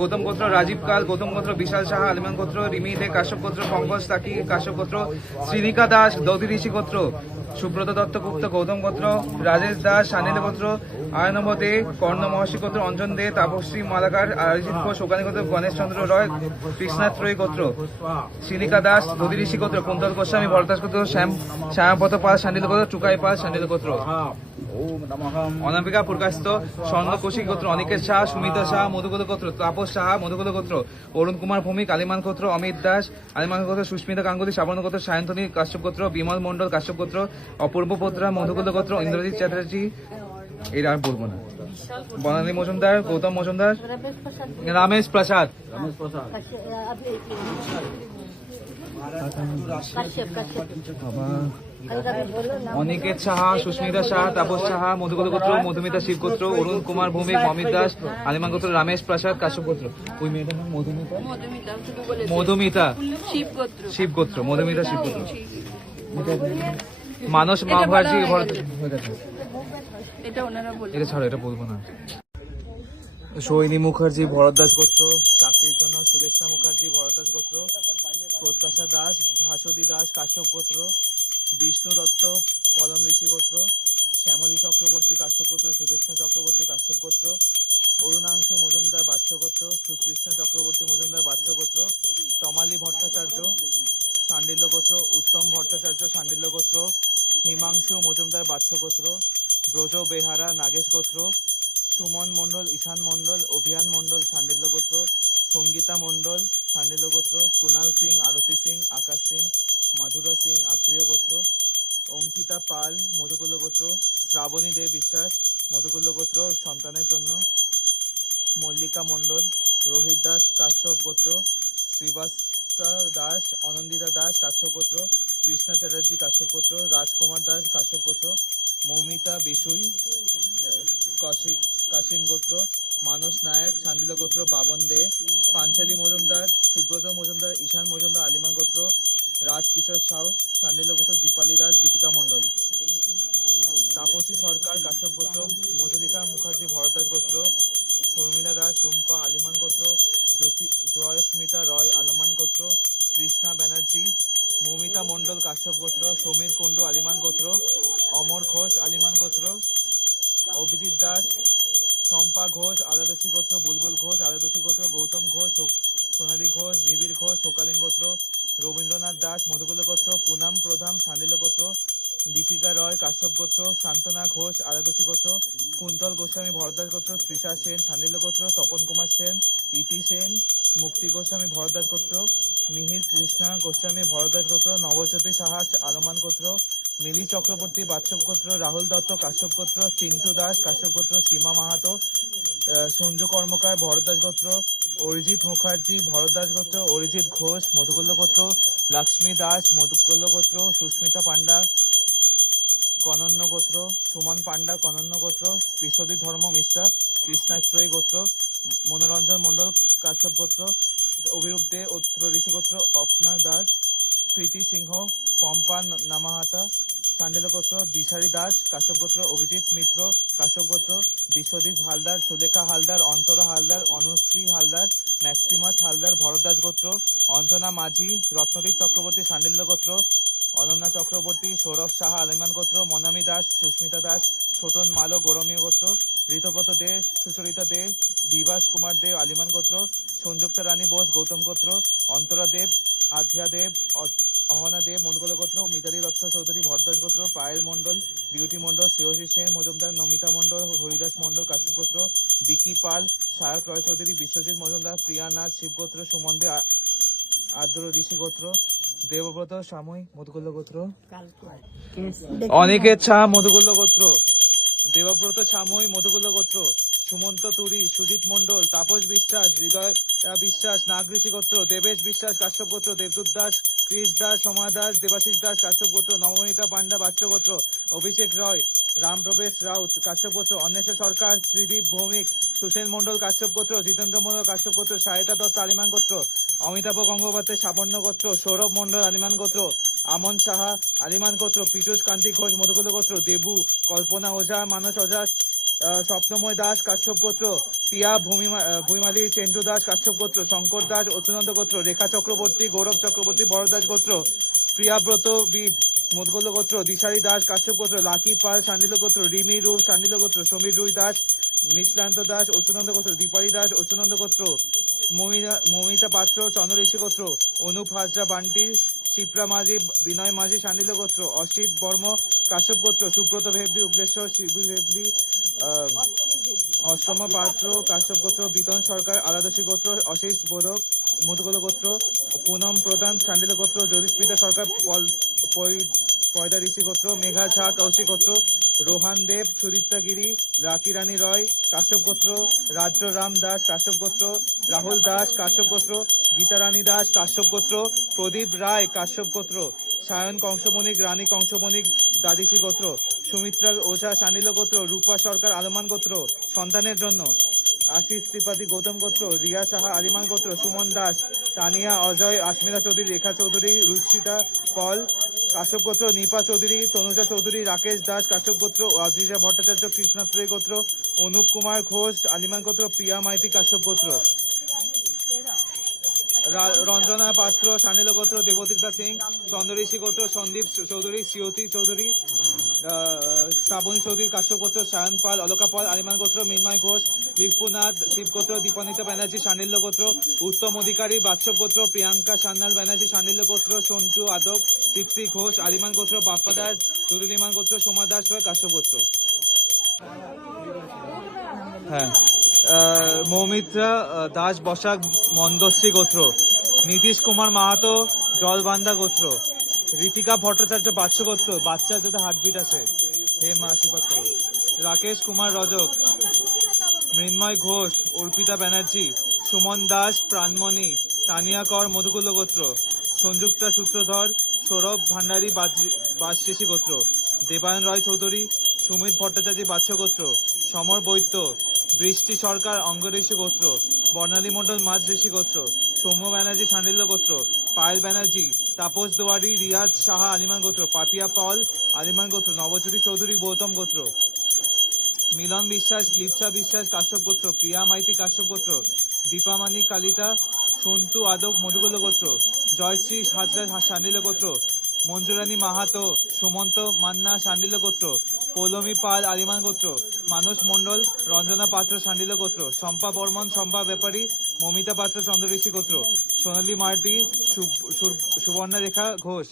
গৌতম গোত্র, রাজীব কাল গৌতম গোত্র, বিশাল সাহা আলিমান গোত্র, রিমি দে কাশ্যপ গোত্র, পঙ্কজ তাকি কাশ্যপ গোত্র, শ্রীনিকা দাস দৌদি ঋষি গোত্র, সুব্রত দত্ত গুপ্ত গৌতম গোত্র, রাজেশ দাস সান্ডিল্য গোত্র, আয়নব দে কর্ণ মহর্ষি গোত্র, অঞ্জন দে তাপশ্রী মালাকার, অরিজিৎ ঘোষ ওকানি গোত্র, গণেশ চন্দ্র রয় কৃষ্ণাত্রয়ী গোত্র, শিলিকা দাস দধি ঋষি গোত্র, কুন্তল গোস্বামী ভরদাস গোত্র, শ্যামপত পাল সান্ডিল্য গোত্র, চুকাই পাল সান্ডিল্য গোত্র, অনামিকা প্রকাশিত স্বর্ণ কৌশিক গোত্র, অনিকেশ শাহ, সুমিতা শাহ মধুকুল গোত্র, তাপস সাহা মধুকুল গোত্র, অরুণ কুমার ভৌমিক আলিমান গোত্র, অমিত দাস আলিমান গোত্র, সুস্মিতা গাঙ্গুলি সাবর্ণ গোত্র, সায়ন্তনী কাশ্যপ গোত্র, বিমল মন্ডল কাশ্যপ গোত্র, অপূর্ব পোত্রা মধুকুল গোত্র, ইন্দ্রজিৎ চ্যাটার্জি, এর আর বলবো না, বনানী মজুমদার, গৌতম মজুমদার, রামেশ প্রসাদ, অনিকেত সাহা, সুস্মিতা সাহা, তাপস সাহা মধুকুল গোত্র, মধুমিতা শিব গোত্র, অরুণ কুমার ভৌমিক, অমিত দাস আলিমান গোত্র, রামেশ প্রসাদ কাশ্যপ গোত্র। ওই মেয়েটার নাম মধুমিতা শিব গোত্র, মধুমিতা শিব গোত্র। মানস মুখার্জি এটা ছাড়ো, এটা বলবো না। সৈনী মুখার্জি ভরদ্বাজ গোত্র, চাকরির জন্য সুদেশনা মুখার্জি ভরদ্বাজ গোত্র, প্রত্যাশা দাস ভাসদী দাস কাশ্যপ গোত্র, বিষ্ণু দত্ত পদম ঋষি গোত্র, শ্যামলী চক্রবর্তী কাশ্যপ গোত্র, সুদেশনা চক্রবর্তী কাশ্যপ গোত্র, অরুণাংশু মজুমদার বাচ্চ গোত্র, সুকৃষ্ণ চক্রবর্তী মজুমদার বাচ্চ গোত্র, তমালী ভট্টাচার্য সান্ডিল্য গোত্র, উত্তম ভট্টাচার্য সান্ডিল্য গোত্র, হিমাংশু মজুমদার বাচ্চ গোত্র, ব্রজ বেহারা নাগেশ গোত্র, সুমন মণ্ডল ঈশান মণ্ডল অভিয়ান মণ্ডল সান্ডিল্য গোত্র, সঙ্গীতা মণ্ডল সান্ডিল্য গোত্র, কুণাল সিং আরতি সিং আকাশ সিং মাধুরা সিং আত্মীয় গোত্র, অঙ্কিতা পাল মধুকুল্য গোত্র, শ্রাবণী দে বিশ্বাস মধুকুল্য গোত্র সন্তানের জন্য, মল্লিকা মণ্ডল রোহিত দাস কাশ্যপ গোত্র, শ্রীবাস্তা দাস অনন্দিতা দাস কাশ্যপ গোত্র, কৃষ্ণা চ্যাটার্জি কাশ্যপ গোত্র, রাজকুমার দাস কাশ্যপ গোত্র, মৌমিতা বিশুই কাশিম গোত্র, মানস নায়ক সান্ডিল্য গোত্র, বাবন দে, পাঞ্চালী মজুমদার, সুব্রত মজুমদার, ঈশান মজুমদার আলিমান গোত্র, রাজকিশোর সাউ সান্ডিল্য গোত্র, দীপালি দাস দীপিকা মণ্ডল, তাপসী সরকার কাশ্যপ গোত্র, মধুলিকা মুখার্জি ভরদ্বাজ গোত্র, শর্মিলা দাস রুম্পা আলিমান গোত্র, জয়স্মিতা রয় আলমান গোত্র, কৃষ্ণা ব্যানার্জি, মৌমিতা মণ্ডল কাশ্যপ গোত্র, সমীর কুণ্ডু আলিমান গোত্র, অমর ঘোষ আলিমান গোত্র, অভিজিৎ দাস শম্পা ঘোষ আলাদসী গোত্র, বুলবুল ঘোষ আলাদসী গোত্র, গৌতম ঘোষ সোনালী ঘোষ, নিবিড় ঘোষ শোকালীন গোত্র, রবীন্দ্রনাথ দাস মধুকুল গোত্র, পুনাম প্রধান সান্ডিল্য গোত্র, দীপিকা রয় কাশ্যপ গোত্র, শান্তনা ঘোষ আলাদসী গোত্র, কুন্তল গোস্বামী ভরদ্বাজ গোত্র, তৃষা সেন সান্ডিল্য গোত্র, তপন কুমার সেন, ইতি সেন মুক্তি গোস্বামী ভরদ্বাজ গোত্র, মিহির কৃষ্ণা গোস্বামী ভরদ্বাজ গোত্র, নবজ্যোতি সাহা আলমান গোত্র, মিলি চক্রবর্তী বাচ্চব গোত্র, রাহুল দত্ত কাশ্যপ গোত্র, চিন্টু দাস কাশ্যপ গোত্র, সীমা মাহাতো সঞ্জু কর্মকার ভরদ্বাজ গোত্র, অরিজিৎ মুখার্জি ভরদ্বাজ গোত্র, অরিজিৎ ঘোষ মধুকুল্য গোত্র, লক্ষ্মী দাস মধুকুল্য গোত্র, সুস্মিতা পান্ডা কনন্য গোত্র, সুমন পান্ডা কনন্য গোত্র, বিশ্বজিৎ ধর্ম মিশ্রা কৃষ্ণাশ্রয়ী গোত্র, মনোরঞ্জন মণ্ডল কাশ্যপ গোত্র, অভিরূপ দে অত্র ঋষি গোত্র, অপনা দাস, প্রীতি সিংহ পম্পা নামাহাতা সান্ডিল্য গোত্র, দিশারি দাস কাশ্যপ গোত্র, অভিজিৎ মিত্র কাশ্যপ গোত্র, বিশ্বদীপ হালদার, সুলেখা হালদার, অন্তরা হালদার, অনুশ্রী হালদার, ম্যাক্সিমাস হালদার ভরদ্বাজ গোত্র, অঞ্জনা মাঝি, রত্নদীপ চক্রবর্তী সান্ডিল্য গোত্র, অনন্যা চক্রবর্তী, সৌরভ সাহা আলিমান গোত্র, মনামী দাস, সুস্মিতা দাস, ছোটন মালো গৌরমীয় গোত্র, ঋতব্রত দে, সুচরিতা দে, বিভাস কুমার দে আলিমান গোত্র, সংযুক্তা রানী বোস গৌতম গোত্র, অন্তরা দেব, আধ্যা দেব, অহনা দেব মনগোল গোত্র, মিতালি দত্ত চৌধুরী ভরদ্বাজ গোত্র, পায়েল মণ্ডল, বিউটি মণ্ডল, শ্রেয়সী সেন মজুমদার, নমিতা মণ্ডল, হরিদাস মণ্ডল কাশ্যপ গোত্র, বিকি পাল, সায়ক রয় চৌধুরী, বিশ্বজিৎ মজুমদার, প্রিয়া নাথ শিব গোত্র, সুমন দে আদ্র ঋষি গোত্র, দেবব্রত সাময়ী মধুকুল্য গোত্র, অনিকেত শাহ মধুকুল্য গোত্র, দেবব্রত সাময়ী মধুকুল্য গোত্র, সুমন্ত তুরি, সুজিত মণ্ডল, তাপস বিশ্বাস, হৃদয় বিশ্বাস নাগ ঋষি গোত্র, দেবেশ বিশ্বাস কাশ্যপ গোত্র, দেবদূত দাস, ক্রিশ দাস, সোমা দাস, দেবাশিস দাস কাশ্যপ গোত্র, নবনীতা পান্ডা বাচ্চ গোত্র, অভিষেক রয়, রামপ্রবেশ রাউত কাশ্যপ গোত্র, অন্বেষা সরকার, ত্রিদীপ ভৌমিক, সুসেন মণ্ডল কাশ্যপ গোত্র, জিতেন্দ্র মণ্ডল কাশ্যপ গোত্র, সায়তা দত্ত আলিমান গোত্র, অমিতাভ গঙ্গোপাধ্যায় সাবর্ণ গোত্র, সৌরভ মণ্ডল আলিমান গোত্র, আমন সাহা আলিমান গোত্র, পীযুষ কান্তি ঘোষ মধুকুল্য গোত্র, দেবু কল্পনা ওঝা মানস ওঝা স্বপ্নময় দাস কাশ্যপ গোত্র, পিয়া ভূমিমালী চেন্টু দাস কাশ্যপ গোত্র, শঙ্কর দাস অচ্যুতানন্দ গোত্র, রেখা চক্রবর্তী গৌরব চক্রবর্তী ভরদ্বাজ গোত্র, প্রিয়াব্রত বিদ মধুকল গোত্র, দিশারি দাস কাশ্যপ গোত্র, লাকি পাল শান্ডিল্য গোত্র, রিমি রূপ শান্ডিল্য গোত্র, সমীর রুই দাস মিশ্রান্ত দাস অচ্যুতানন্দ গোত্র, দীপালি দাস অচ্যুতানন্দ গোত্র, মমিতা পাত্র চন্দ্রঋষি গোত্র, অনুপ হাজরা বান্টি শিপ্রা মাঝি বিনয় মাঝি শান্ডিল্য গোত্র, অসিত বর্ম কাশ্যপ গোত্র, সুব্রত ভেবলি উগ্রেশ্বর শিবু ভেবলি অষ্টম পাত্র কাশ্যপ গোত্র, বিতন সরকার আলাদশী গোত্র, অশিস বোধক মধুকল গোত্র, পুনম প্রধান শান্ডিল্য গোত্র, জ্যোতিষ্পিতা সরকার পয়দা ঋষি গোত্র, মেঘা ঝা কৌশিক গোত্র, রোহান দেব সুদীপ্তা গিরি, রাকি রানী রয় কাশ্যপ গোত্র, রাজ্য রাম দাস কাশ্যপ গোত্র, রাহুল দাস কাশ্যপ গোত্র, গীতা রানী দাস কাশ্যপ গোত্র, প্রদীপ রায় কাশ্যপ গোত্র, সায়ন কংসমণিক রানী কংসমণিক দাদিসি গোত্র, সুমিত্রা ওঝা শান্ডিল্য গোত্র, রূপা সরকার আলমান গোত্র সন্তানের জন্য, আশিস ত্রিপাঠী গৌতম গোত্র, রিয়া সাহা আলিমান গোত্র, সুমন দাস তানিয়া অজয় আশমিতা চৌধুরী, রেখা চৌধুরী, রুচিতা পল কাশ্যপ গোত্র, নিপা চৌধুরী, তনুজা চৌধুরী, রাকেশ দাস কাশ্যপ গোত্র, অদ্রিজা ভট্টাচার্য কৃষ্ণাত্রয় গোত্র, অনুপ কুমার ঘোষ আলিমান গোত্র, প্রিয়া মাইতি কাশ্যপ গোত্র, রঞ্জনা পাত্র শান্ডিল্য গোত্র, দেবতীর্থা সিং চন্দ্রঋষি গোত্র, সন্দীপ চৌধুরী, সিয়তি চৌধুরী, শ্রাবণী চৌধুরী কাশ্যপ গোত্র, সায়ন পাল অলকা পাল আলিমান গোত্র, মিন্ময় ঘোষ লিপুনাথ শিব গোত্র, দীপানিতা ব্যানার্জি শান্ডিল্য গোত্র, উত্তম অধিকারী বাৎসব গোত্র, প্রিয়াঙ্কা সান্যাল ব্যানার্জি শান্ডিল্য গোত্র, সঞ্জু আদক তৃপ্তি ঘোষ আলিমান গোত্র, বাপ্পা দাস দুরুলিমান গোত্র, সোমা দাস রয় কাশ্যপ গোত্র। হ্যাঁ, মৌমিত্রা দাস বসাক মন্দশ্রী গোত্র, নীতিশ কুমার মাহাতো জলবান্দা গোত্র, ঋতিকা ভট্টাচার্য বাচ্চ গোত্র, বাচ্চার যাতে হার্টবিট আছে হে মা আশীর্বাদ করো, রাকেশ কুমার রজক, মৃন্ময় ঘোষ অর্পিতা ব্যানার্জি, সুমন দাস প্রাণমণি, তানিয়া কর মধুকুল্ল গোত্র, সংযুক্তা সূত্রধর, সৌরভ ভান্ডারী বাসশেষী গোত্র, দেবায়ন রয় চৌধুরী, সুমিত ভট্টাচার্য বাচ্চ গোত্র, সমর বৈদ্য বৃষ্টি সরকার অঙ্গঋষি গোত্র, বর্ণালী মণ্ডল মাঝ ঋষি গোত্র, সৌম্য ব্যানার্জি শান্ডিল্য গোত্র, পায়েল ব্যানার্জি তাপস দুয়ারি, রিয়াজ সাহা আলিমান গোত্র, পাতিয়া পল আলিমান গোত্র, নবজ্যোতি চৌধুরী গৌতম গোত্র, মিলন বিশ্বাস লিপসা বিশ্বাস কাশ্যপ গোত্র, প্রিয়া মাইতি কাশ্যপ গোত্র, দীপামানি কালিতা সন্তু আদক মধুকুল গোত্র, জয়শ্রী হাজরা শান্ডিল্য গোত্র, মঞ্জুরানী মাহাতো সুমন্ত মান্না শান্ডিল্য গোত্র, পৌলমী পাল আলিমান গোত্র, মানস মণ্ডল রঞ্জনা পাত্র শান্ডিল্য গোত্র, শম্পা বর্মন শম্পা ব্যাপারী মমিতা পাত্র চন্দ্রঋষি গোত্র, সোনালী মার্ডি সুবর্ণা রেখা ঘোষ,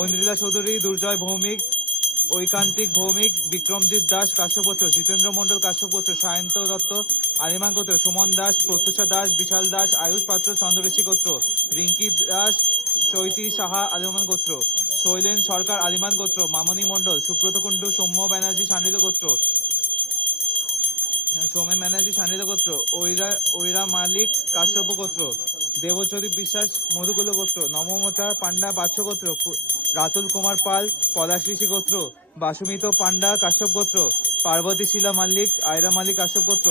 ঐন্দ্রিলা চৌধুরী দুর্জয় ভৌমিক ঐকান্তিক ভৌমিক, বিক্রমজিৎ দাস কাশ্যপ গোত্র, জিতেন্দ্র মণ্ডল কাশ্যপ গোত্র, সায়ন্ত দত্ত আলিমান গোত্র, সুমন দাস প্রত্যুষা দাস বিশাল দাস আয়ুষ পাত্র চন্দ্রঋষি গোত্র, রিঙ্কি দাস চৈতি সাহা আলিমান গোত্র, শৈলেন সরকার আলিমান গোত্র, মামনি মণ্ডল সুব্রত কুণ্ডু সৌম্য ব্যানার্জি শান্ডিল্য গোত্র, সৌমেন ব্যানার্জি শান্ডিল্য গোত্র, ঐরা মালিক কাশ্যপ গোত্র, দেবজ্যোতি বিশ্বাস মধুকুল গোত্র, নবমতা পান্ডা বাচ্চ গোত্র, রাতুল কুমার পাল পলাশ ঋষি গোত্র, বাসুমিত পান্ডা কাশ্যপ গোত্র, পার্বতী শিলা মাল্লিক আয়রা মালিক কাশ্যপ গোত্র,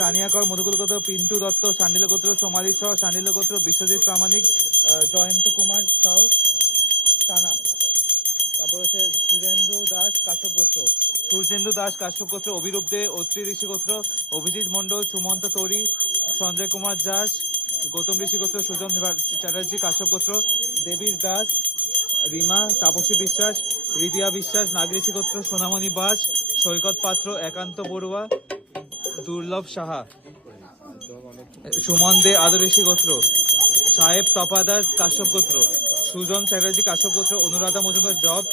কানিয়াকর মধুকুল গোত্র, পিন্টু দত্ত শান্ডিল্য গোত্র, সোমালী শাহ শান্ডিল্য গোত্র, বিশ্বজিৎ প্রামাণিক জয়ন্ত কুমার সাউ টানা, তারপর হচ্ছে সুরেন্দ্র দাস কাশ্যপ গোত্র, সূর্যেন্দু দাস কাশ্যপ গোত্র, অভিরূপ দে অত্রি ঋষি গোত্র, অভিজিৎ মণ্ডল সুমন্ত তরি সঞ্জয় কুমার দাস গৌতম ঋষি গোত্র, সুজন চ্যাটার্জি কাশ্যপ গোত্র, দেবীর দাস রিমা তাপসী বিশ্বাস রিদিয়া বিশ্বাস নাগঋষি গোত্র, সোনামণি বাস সৈকত পাত্র একান্ত বড়ুয়া দুর্লভ সাহা, সুমন দে আদর্শী গোত্র, সাহেব তপাদার কাশ্যপ গোত্র, সুজন চ্যাটার্জি কাশ্যপ গোত্র, অনুরাধা মজুমদার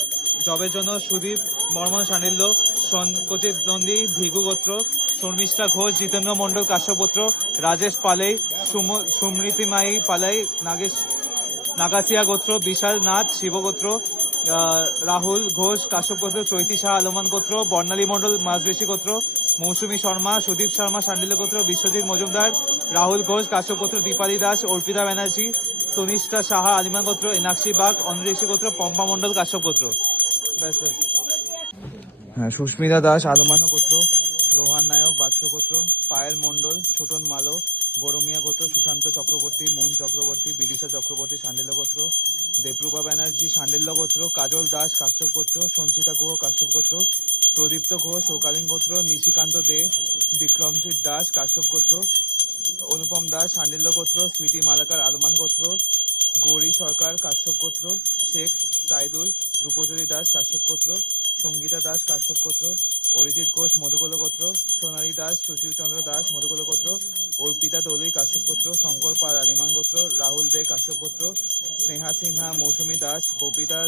জবের জন্য সুদীপ বর্মন শান্ডিল্য, সংকোচিত নন্দী ভিগু গোত্র, শর্মিষ্ঠা ঘোষ জিতেন্দ্র মণ্ডল কাশ্যপ গোত্র, রাজেশ পালেই সুমৃতিমাই পালাই নাগাসিয়া গোত্র, বিশাল নাথ শিব গোত্র, রাহুল ঘোষ কাশ্যপ গোত্র, চৈতি শাহ আলমান গোত্র, বর্ণালী মণ্ডল মাজঋষি গোত্র, মৌসুমী শর্মা সুদীপ শর্মা শান্ডিল্য গোত্র, বিশ্বজিৎ মজুমদার রাহুল ঘোষ কাশ্যপ গোত্র, দীপালি দাস অর্পিতা ব্যানার্জি তনিষ্ঠা সাহা আলিমান গোত্র, এনাক্ষী বাগ অন্ধ্রঋষি গোত্র, পম্পা মণ্ডল কাশ্যপ গোত্র। হ্যাঁ, সুস্মিতা দাস আলমান গোত্র, রোহান নায়ক বাৎস গোত্র, পায়েল মণ্ডল ছোটন মালো গরমিয়া গোত্র, সুশান্ত চক্রবর্তী মুন চক্রবর্তী বিদিশা চক্রবর্তী শান্ডিল্য গোত্র, দেবরূপা ব্যানার্জি শান্ডিল্য গোত্র, কাজল দাস কাশ্যপ গোত্র, সঞ্চিতা গুহ কাশ্যপ গোত্র, প্রদীপ্ত ঘোষ ওকালীন গোত্র, নিশিকান্ত দে বিক্রমজিৎ দাস কাশ্যপ গোত্র, অনুপম দাস শান্ডিল্য গোত্র, সুইটি মালাকার আলমান গোত্র, গৌরী সরকার কাশ্যপ গোত্র, শেখ সাইদুল রূপজলী দাস কাশ্যপ গোত্র, সঙ্গীতা দাস কাশ্যপ গোত্র, অরিজিৎ ঘোষ মধুকোল গোত্র, সোনালী দাস সুশীল চন্দ্র দাস মধুকোল গোত্র, অর্পিতা দোলই কাশ্যপ গোত্র, শঙ্কর পাল আলিমান গোত্র, রাহুল দে কাশ্যপ গোত্র, স্নেহা সিনহা মৌসুমী দাস, ববিতা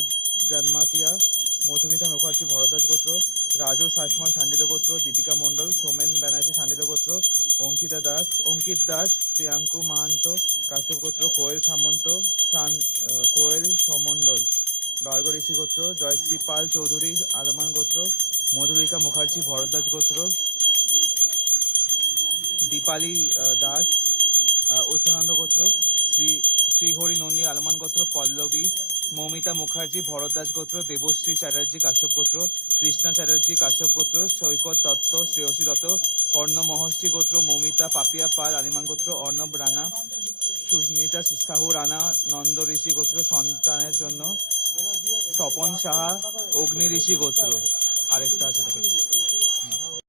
জন্মাতিয়া মধুমিতা মুখার্জি ভরদ্বাজ গোত্র, রাজু শাসমল শান্ডিল গোত্র, দীপিকা মণ্ডল, সোমেন ব্যানার্জি শান্ডিল গোত্র, অঙ্কিত দাস প্রিয়াঙ্কু মাহান্ত কাশ্যপ গোত্র, কোয়েল সমন্ডল গার্গ ঋষি গোত্র, জয়শ্রী পাল চৌধুরী আলমান গোত্র, মধুরিকা মুখার্জি ভরদ্বাজ গোত্র, দীপালি দাস উচ্চনন্দ গোত্র, শ্রীহরি নন্দী আলমান গোত্র, পল্লবী মৌমিতা মুখার্জি ভরদ্বাজ গোত্র, দেবশ্রী চ্যাটার্জি কাশ্যপ গোত্র, কৃষ্ণা চ্যাটার্জি কাশ্যপ গোত্র, সৈকত দত্ত শ্রেয়সী দত্ত কর্ণ মহর্ষি গোত্র, মৌমিতা পাপিয়া পাল আলিমান গোত্র, অর্ণব রানা সুস্মিতা সাহু রানা নন্দ ঋষি গোত্র, সন্তানের জন্য স্বপন সাহা অগ্নি ঋষি গোত্র। আরেকটা আছে